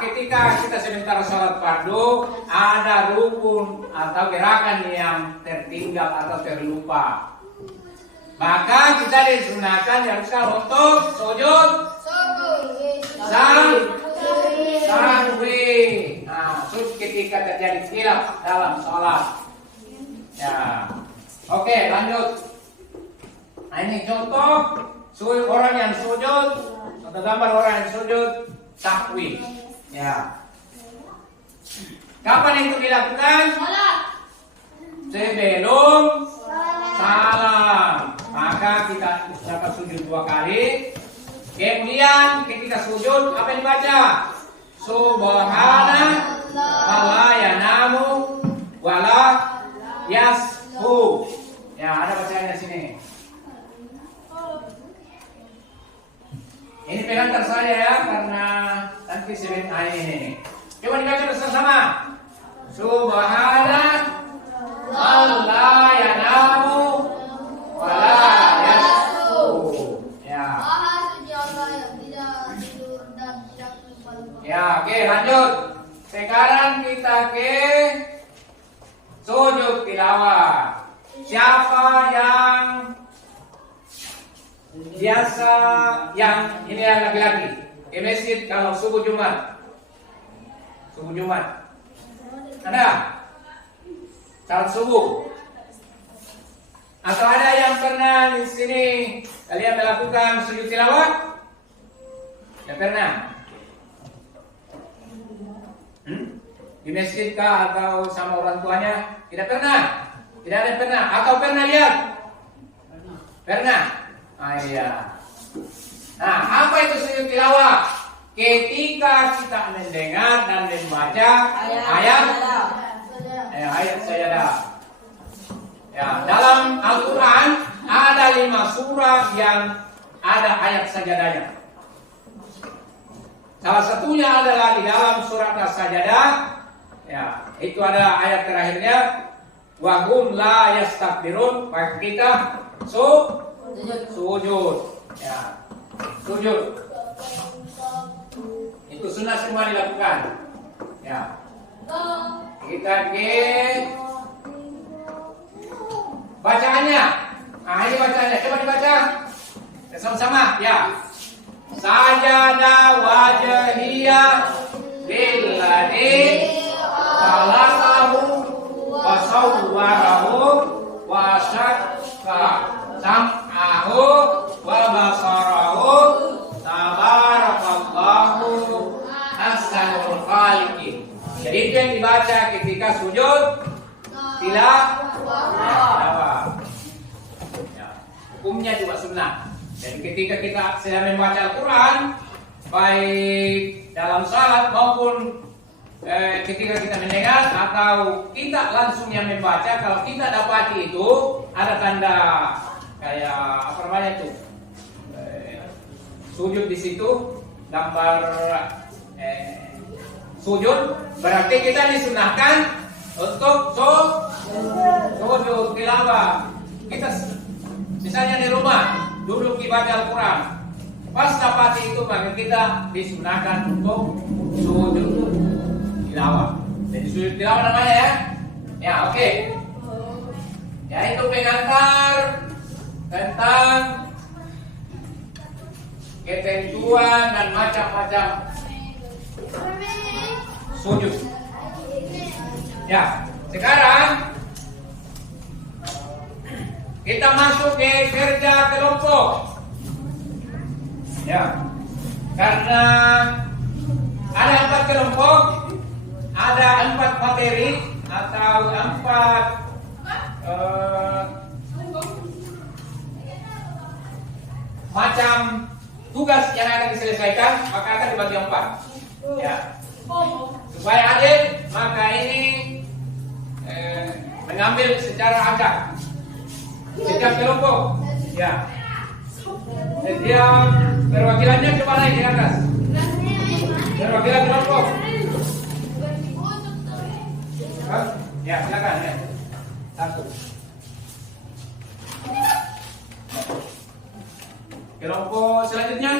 ketika kita sebentar sholat fardu, ada rukun atau gerakan yang tertinggal atau terlupa, maka kita disunahkan diharuskan untuk sujud sahwi. Nah, ketika terjadi khilaf dalam sholat. Ya, oke, lanjut. Nah, ini contoh orang yang sujud, atau gambar orang yang sujud sahwi. Ya. Kapan itu dilakukan? Sebelum salam. Maka kita dapat sujud 2 kali. Kemudian ketika sujud apa yang dibaca? Subhana wala yanamu wala yashu. Ya, ada bacaan di sini. Ini pengantar saya ya, karena nanti sebelum ini. Coba dibaca bersama-sama. Subhana wala yanamu wala yashu. Ya. Ya, oke, lanjut. Sekarang kita ke sujud tilawah. Siapa yang biasa yang ini yang laki-laki ke masjid kalau subuh Jumat? Subuh Jumat. Ada? Salat subuh. Atau ada yang pernah di sini kalian melakukan sujud tilawah? Tidak pernah. Di masjid kah atau sama orang tuanya? Tidak pernah. Tidak ada yang pernah. Atau pernah lihat? Pernah. Iya. Nah, apa itu sujud tilawah? Ketika kita mendengar dan membaca ayat sajadah. Ya, dalam Al-Quran ada 5 surah yang ada ayat sajadahnya. Salah satunya adalah di dalam surat As-Sajadah. Ya, itu ada ayat terakhirnya. Wa hum la yastakbirun. Maka kita sujud. Ya, sujud. Itu sunnah semua dilakukan. Ya. Kita ke bacaannya. Nah, ini bacaannya. Coba dibaca. Sama-sama. Ya. Sajada wajhiyya lilladzi khalaqahu wa sawwarahu wa syaqqa sam'ahu wa basarahu tabarakallahu ahsanul khaliqin. Jadi itu yang dibaca ketika sujud tilawah. Ya, hukumnya juga sunnah. Dan ketika kita sedang membaca Al-Quran, baik dalam salat maupun ketika kita mendengar atau kita langsung yang membaca, kalau kita dapati itu ada tanda kayak apa namanya itu sujud di situ, gambar sujud, berarti kita disunahkan untuk sujud tilawah. Kita misalnya di rumah duduk baca Al-Quran, pas dapat itu maka kita disunahkan untuk sujud tilawah. Jadi sujud tilawah namanya ya. Ya oke. Ya itu pengantar tentang ketentuan dan macam-macam sujud. Ya, sekarang kita masuk ke kerja kelompok. Ya, karena ada 4 kelompok, ada 4 materi atau 4 macam tugas yang akan diselesaikan, maka akan dibagi 4. Ya, supaya adil, maka ini mengambil secara acak setiap kelompok. Ya, setiap perwakilannya coba naik di atas. Perwakilan kelompok. Ya, silakan ya. 1. Kelompok selanjutnya.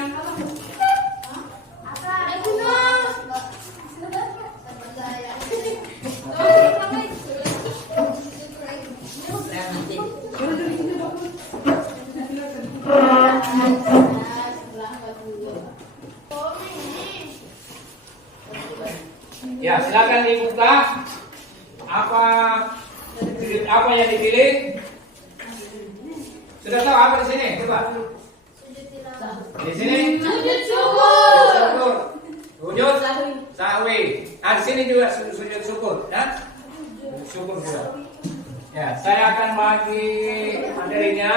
Ya, silakan dibuka apa yang dipilih. Sudah tahu apa di sini? Coba. Di sini Sujud syukur. sujud sahwi. Di sini juga sujud syukur, ya. Syukur juga. Ya, saya akan bagi materinya.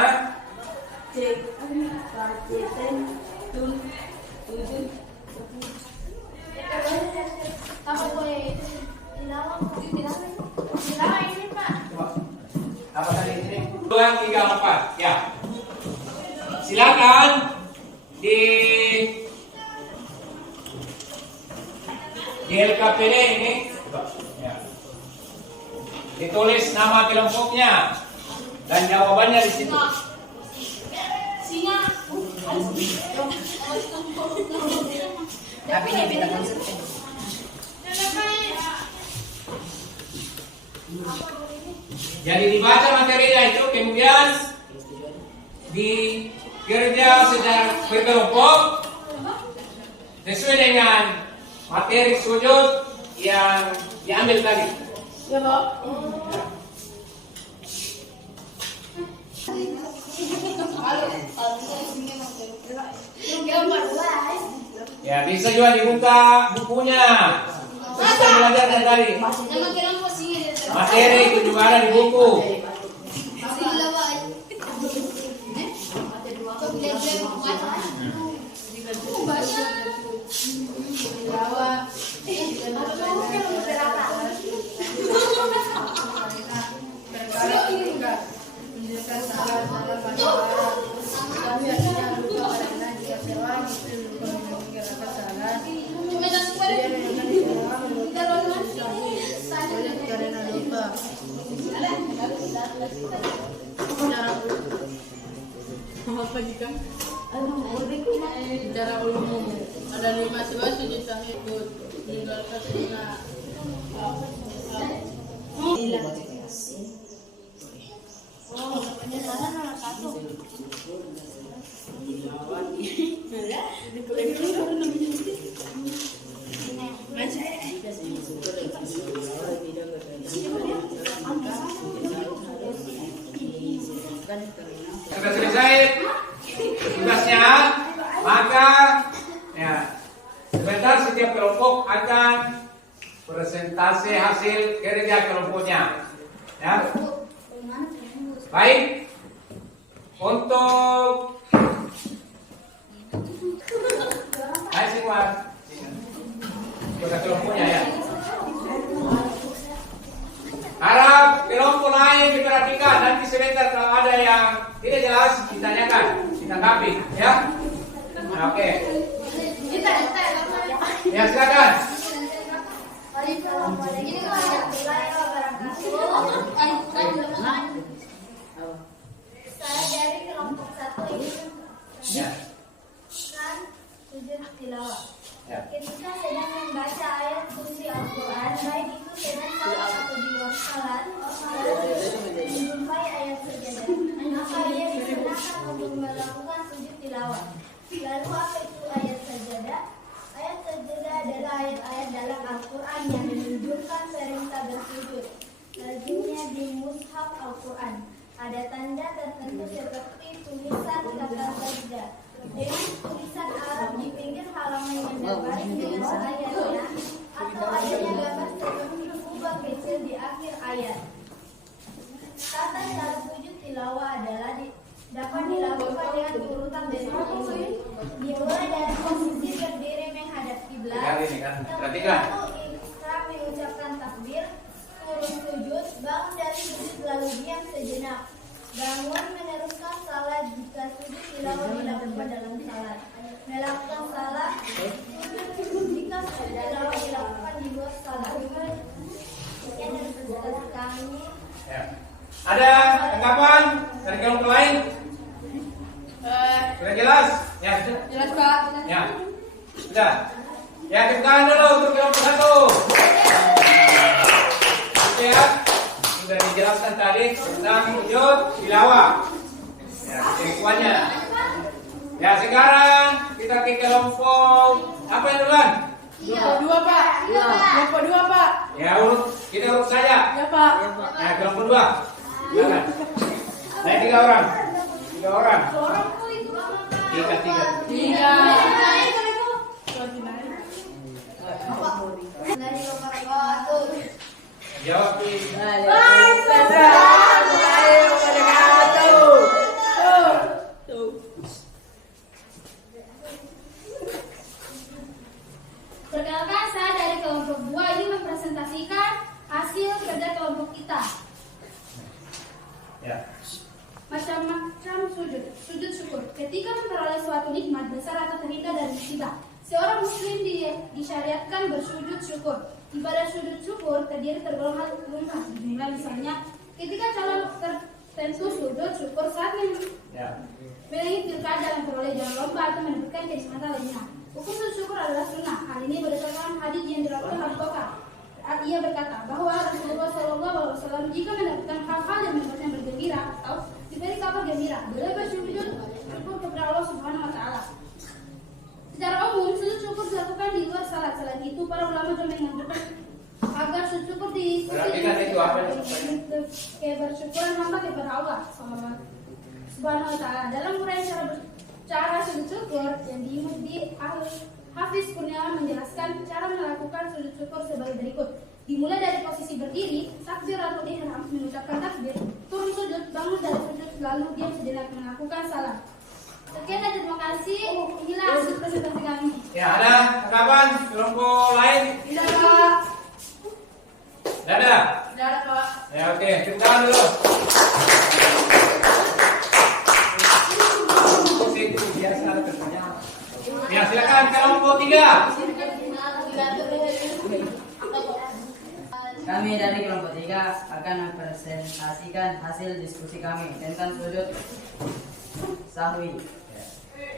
Apa boleh tilawah ini Pak? Coba. Apa tadi ini? 2, 3, 4. Ya. Silakan di LKPD ini. Coba. Ya. Ditulis nama kelompoknya dan jawabannya di situ. Singa. Tapi ini beda konsepnya. Jadi dibaca materinya itu, kemudian dikerja secara berkelompok sesuai dengan materi sujud yang diambil tadi. Ya, Pak. Ya, bisa juga dibuka bukunya. Bisa belajar dari tadi. Nama kelompok singa. Materi itu juga ada di buku. Apa jika secara umum ada 5 sebab sujud sahwi meninggalkan sunnah. Penjelasan nomor 1. Sudah selesai tugasnya, maka ya sebentar setiap kelompok akan presentasi hasil kerja kelompoknya. Ya, baik. Untuk ayo semua kelompoknya ya. Harap kelompok lain diperhatikan, nanti sebentar kalau ada yang tidak jelas ditanyakan, ditanggapi, ya. Oke. Ya silakan. untuk melakukan sujud tilawah. Lalu apa itu ayat sajadah? Ayat sajadah adalah ayat-ayat dalam Al-Quran yang menunjukkan perintah bersujud. Lazimnya di mushaf Al-Quran ada tanda tertentu seperti tulisan kata sajdah dengan tulisan Arab di pinggir halaman yang berbaris dengan ayatnya, atau adanya gambar seperti kubah kecil di akhir ayat. Tata cara sujud tilawah adalah dapat dilakukan dengan urutan berikut ini. Dimulai dari posisi berdiri menghadap kiblat. Perhatikan. Ikhram mengucapkan takbir, turun sujud, bangun dari sujud lalu diam sejenak. Bangun meneruskan salat jika sujud tilawah dilakukan dalam salat. Melakukan salat, sujud jika sujud tilawah dilakukan di luar salat. Sekian dari presentasi kami. Ya. Ada tanggapan dari kelompok lain? Sudah jelas? Ya, sudah. Jelas Pak. Ya. Sudah. Ya, tepuk tangan dulu untuk kelompok 1. Ya. Sudah dijelaskan tadi tentang sujud tilawah. Ya, ketentuannya. Ya, sekarang kita ke kelompok apa yang duluan? Kelompok 2 Pak. Kelompok 2 Pak. Ya, kita urut saja. Ya Pak. Ya, kelompok 2. Silakan. Nah, 3 orang. 3 orang. Tiga. Jawab please. Perkenalkan, saya dari kelompok 2 ini mempresentasikan hasil kerja kelompok kita. Ya. Macam-macam sujud syukur. Ketika memperoleh suatu nikmat besar atau terhindar dari musibah, seorang muslim disyariatkan bersujud syukur. Ibadah sujud syukur terdiri tergolong hal rumah. Misalnya, ketika calon tertentu sujud syukur saat menangani pilkada, memperoleh jalan lomba atau mendapatkan kenikmatan lainnya. Hukum sujud syukur adalah sunnah. Hal ini berdasarkan hadis yang diriwayatkan Abu Bakar. Ia berkata bahwa Rasulullah SAW jika mendapatkan hal-hal yang membuatnya bergembira atau diberi kabar gembira, beliau bersujud syukur kepada Allah Subhanahu Wa Taala. Secara umum, sujud syukur dilakukan di luar salat. Selain itu, para ulama juga menganjurkan agar sujud syukur diikuti bersyukuran hamba kepada Allah Subhanahu Wa Taala. Dalam uraian cara sujud syukur yang di Hafiz Kurniawan menjelaskan cara melakukan sujud syukur sebagai berikut. Dimulai dari posisi berdiri, takbiratul ihram, mengucapkan takbir, turun sujud, bangun dari sujud, lalu diam sejenak melakukan salam. Sekian dan terima kasih. Inilah hasil presentasi kami. Ya, ada tanggapan kelompok lain? Tidak Pak. Tidak ada? Tidak ada Pak. Ya, oke. Tepuk tangan dulu. Biasa ada pertanyaan. Ya, silakan kelompok 3. Kami dari kelompok 3 akan mempresentasikan hasil diskusi kami tentang sujud sahwi.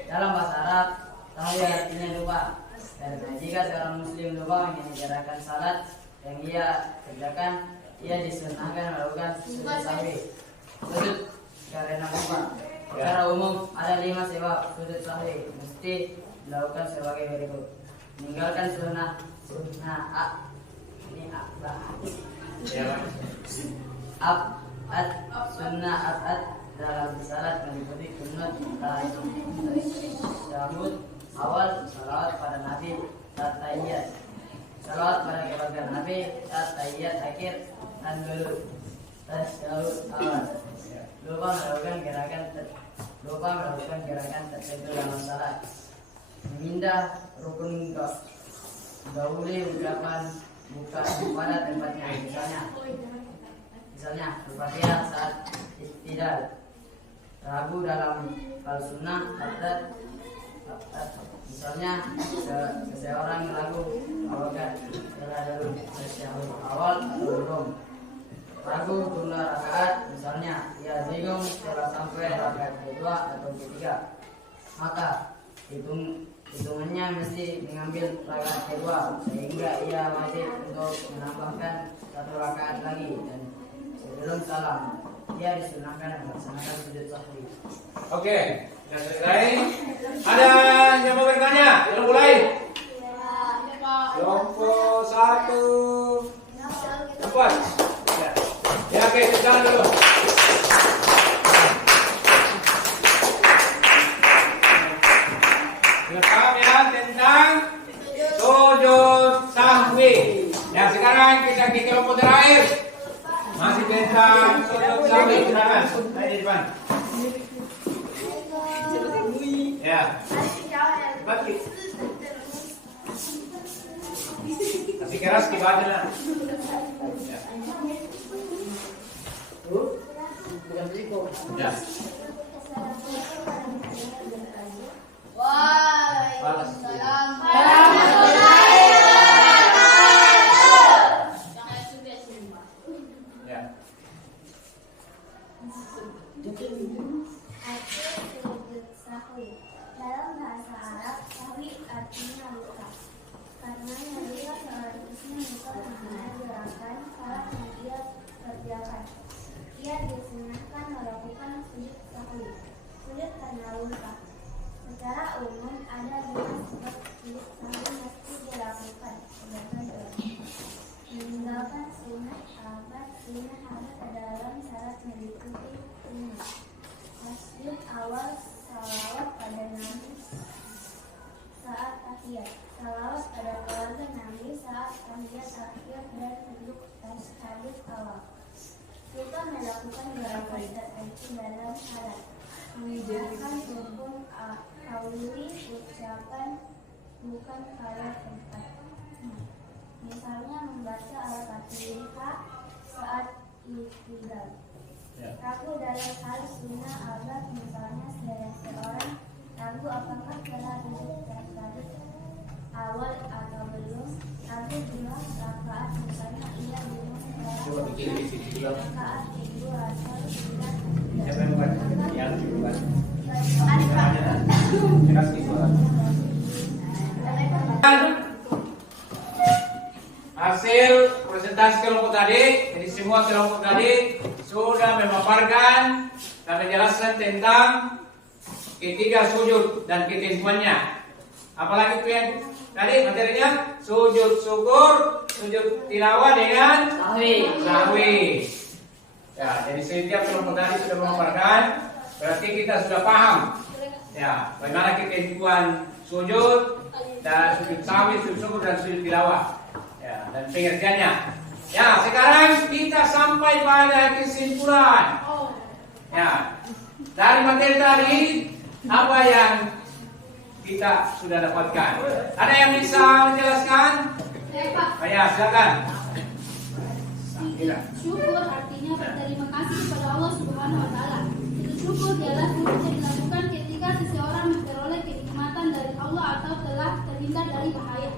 Dalam bahasa Arab, sahwi artinya lupa. Karena jika seorang muslim lupa mengerjakan salat yang ia kerjakan, ia disunahkan melakukan sujud sahwi. Sujud karena lupa. Secara umum ada 5 sebab sujud sahwi mesti dilakukan sebagai berikut. Meninggalkan sunnah sunnah dalam salat meliputi kunut, tasyahud awal, salawat pada Nabi saat tahiyat, salawat pada keluarga Nabi saat tahiyat akhir, dan dulu tasyahud awal. Lupa melakukan gerakan tertentu dalam salat. Memindah rukun dahulu ucapan bukan pada tempatnya. Misalnya Al-Fatihah saat istidal, ragu dalam al-sunnah atad. Misalnya seseorang ragu apakah telah dulu tasyahud awal atau belum. Ragu tunda rakaat, misalnya ia bingung setelah sampai rakaat kedua atau ketiga, maka hitungannya mesti mengambil rakaat kedua sehingga ia wajib untuk menambahkan 1 rakaat lagi, dan sebelum salam ia disunahkan melaksanakan sujud sahwi. Oke, sudah selesai. Ada yang mau bertanya? Kita mulai. Kelompok 1 4. Ya, oke, jalan dulu. Paham ya tentang sujud sahwi. Ya, sekarang kita ke kelompok terakhir. Masih tentang sujud sahwi. Silakan. Ayo di depan. Ya. Bagi. Kasih keras di badan. Ya. Ya. Ya. Sujud sahwi. Dalam bahasa Arab, sahwi artinya lupa. Karena dia seorang Islam lupa mengenai gerakan salat yang ia kerjakan. Ia disunahkan melakukan sujud sahwi. Sujud karena lupa. Secara umum ada 5 sebab sujud sahwi mesti dilakukan. Meninggalkan sunnah abad dalam syarat mengikuti sunnah. Masjid awal salawat pada Nabi saat tahiyat, salawat pada keluarga Nabi saat tahiyat akhir dan duduk tahiyat awal. Kita melakukan gerakan tertentu dalam salat, mengerjakan rukun kauli ucapan bukan pada tempat. Misalnya membaca Al-Fatihah saat iktidal. Ragu dalam hal sunnah abad, misalnya seorang ragu apakah telah duduk tahiyat awal atau belum. Ragu jumlah rakaat, misalnya ia belum rakaat kedua atau tidak. Hasil presentasi kelompok tadi, jadi semua kelompok tadi sudah memaparkan dan menjelaskan tentang ketiga sujud dan ketentuannya. Apalagi itu yang tadi materinya sujud syukur, sujud tilawah dengan sahwi. Ya, jadi setiap kelompok tadi sudah memaparkan, berarti kita sudah paham ya bagaimana ketentuan sujud dan sujud sahwi, sujud syukur dan sujud tilawah. Ya, dan pengertiannya. Ya, sekarang kita sampai pada kesimpulan. Ya, dari materi tadi apa yang kita sudah dapatkan? Ada yang bisa menjelaskan? Ya, Pak. Ya, silakan. Syukur artinya berterima kasih kepada Allah Subhanahu wa taala. Sujud syukur ialah sujud yang dilakukan ketika seseorang memperoleh kenikmatan dari Allah atau telah terhindar dari bahaya.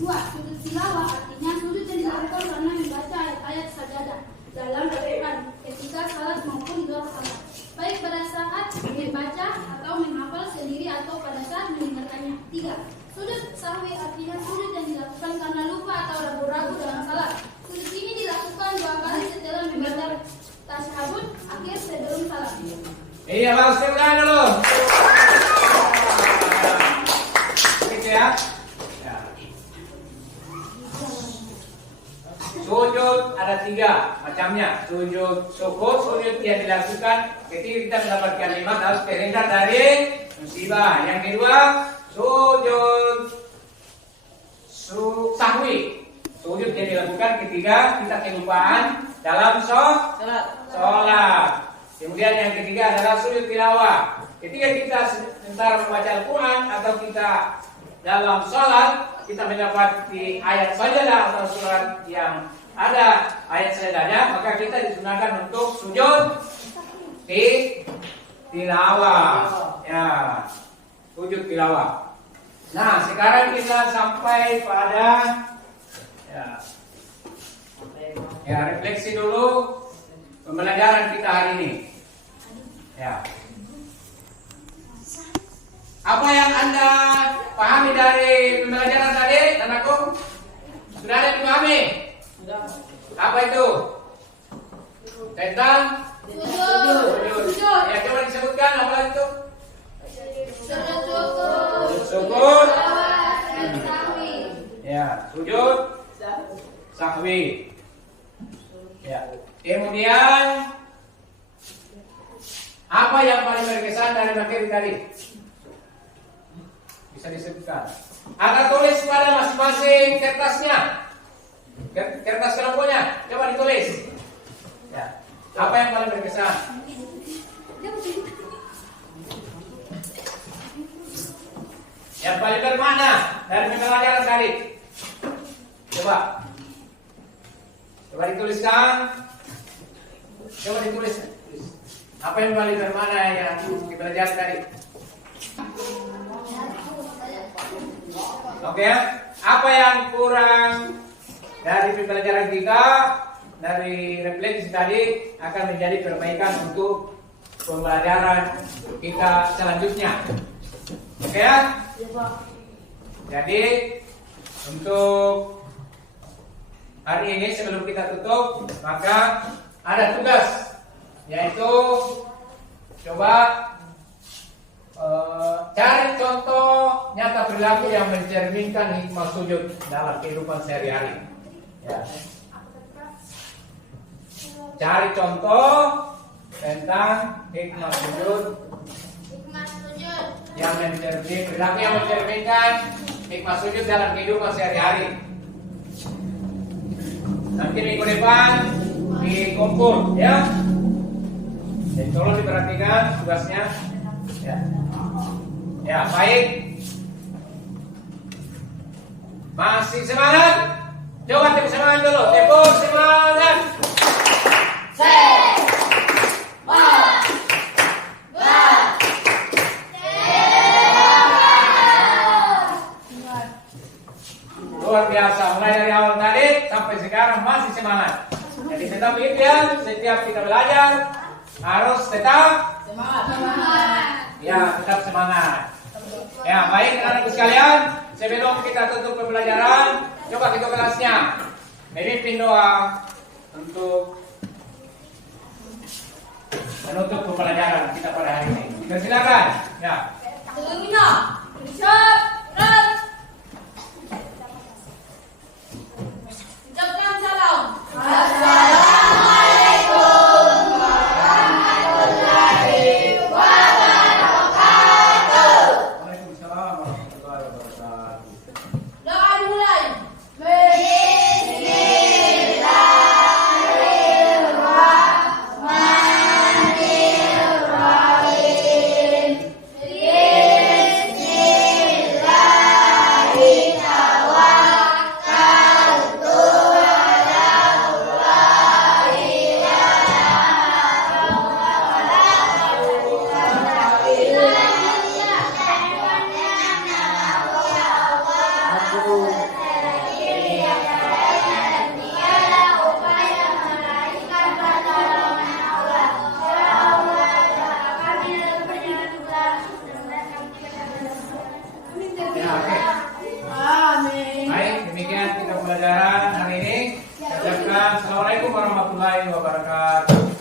2. Sujud tilawah artinya sujud yang dilakukan karena membaca ayat-ayat sajadah dalam Al-Quran ketika salat maupun luar salat, baik pada saat membaca atau menghafal sendiri atau pada saat mendengarkannya. 3. Sujud sahwi artinya sujud yang dilakukan karena lupa atau ragu-ragu dalam salat. Sujud ini dilakukan 2 kali setelah membaca tasyahud akhir sebelum salat. Iya, bagus sekali dulu. Begitu ya. Sujud ada 3 macamnya. Sujud syukur, sujud yang dilakukan ketika kita mendapatkan nikmat harus terhindar dari musibah. Yang kedua, sujud sahwi, sujud yang dilakukan ketika kita kelupaan dalam sholat. Kemudian yang ketiga adalah sujud tilawah. Ketika kita sebentar membaca Al-Quran atau kita dalam sholat, kita mendapati ayat sajadah atau surat yang ada ayat sajadahnya, maka kita disunahkan untuk sujud tilawah. Ya, sujud tilawah. Nah, sekarang kita sampai pada refleksi dulu pembelajaran kita hari ini. Ya. Apa yang Anda pahami dari pembelajaran tadi, anakku? Sudah ada dipahami? Apa itu? Tentang lanjutkan apa lagi tuh? Sujud syukur. Sujud syukur. Salawat dan sahwi. Ya, sujud sahwi. Ya. Kemudian apa yang paling berkesan dari materi tadi? Bisa disebutkan. Anda tulis pada masing-masing kertasnya. Kertas kelompoknya. Coba ditulis. Ya. Apa yang paling berkesan? Yang paling bermakna dari pembelajaran tadi. Coba dituliskan. Coba ditulis. Apa yang paling bermakna yang dipelajari tadi? Oke ya. Apa yang kurang dari pembelajaran kita dari refleksi tadi akan menjadi perbaikan untuk pembelajaran kita selanjutnya. Oke ya. Jadi untuk hari ini sebelum kita tutup maka ada tugas, yaitu coba cari contoh nyata perilaku yang mencerminkan hikmah sujud dalam kehidupan sehari-hari. Ya. Cari contoh tentang hikmah sujud yang mencerminkan perilaku yang mencerminkan hikmah sujud dalam kehidupan sehari-hari. Nanti minggu depan dikumpul ya. Jadi tolong diperhatikan tugasnya. Ya. Ya, baik. Masih semangat? Coba tepuk semangat dulu. Tepuk semangat. Luar biasa, mulai dari awal tadi sampai sekarang masih semangat. Jadi tetap itu ya, setiap kita belajar harus tetap Semangat. ya, tetap semangat. Ya, baik anak-anakku sekalian, sebelum kita tutup pembelajaran, coba kita kelasnya memimpin doa untuk menutup pembelajaran kita pada hari ini. Silakan. Ya. Ucapkan salam. Waalaikumsalam warahmatullahi wabarakatuh. Doa dimulai. Ya, oke. Baik, demikian kita pembelajaran hari ini. Saya ucapkan Assalamualaikum warahmatullahi wabarakatuh.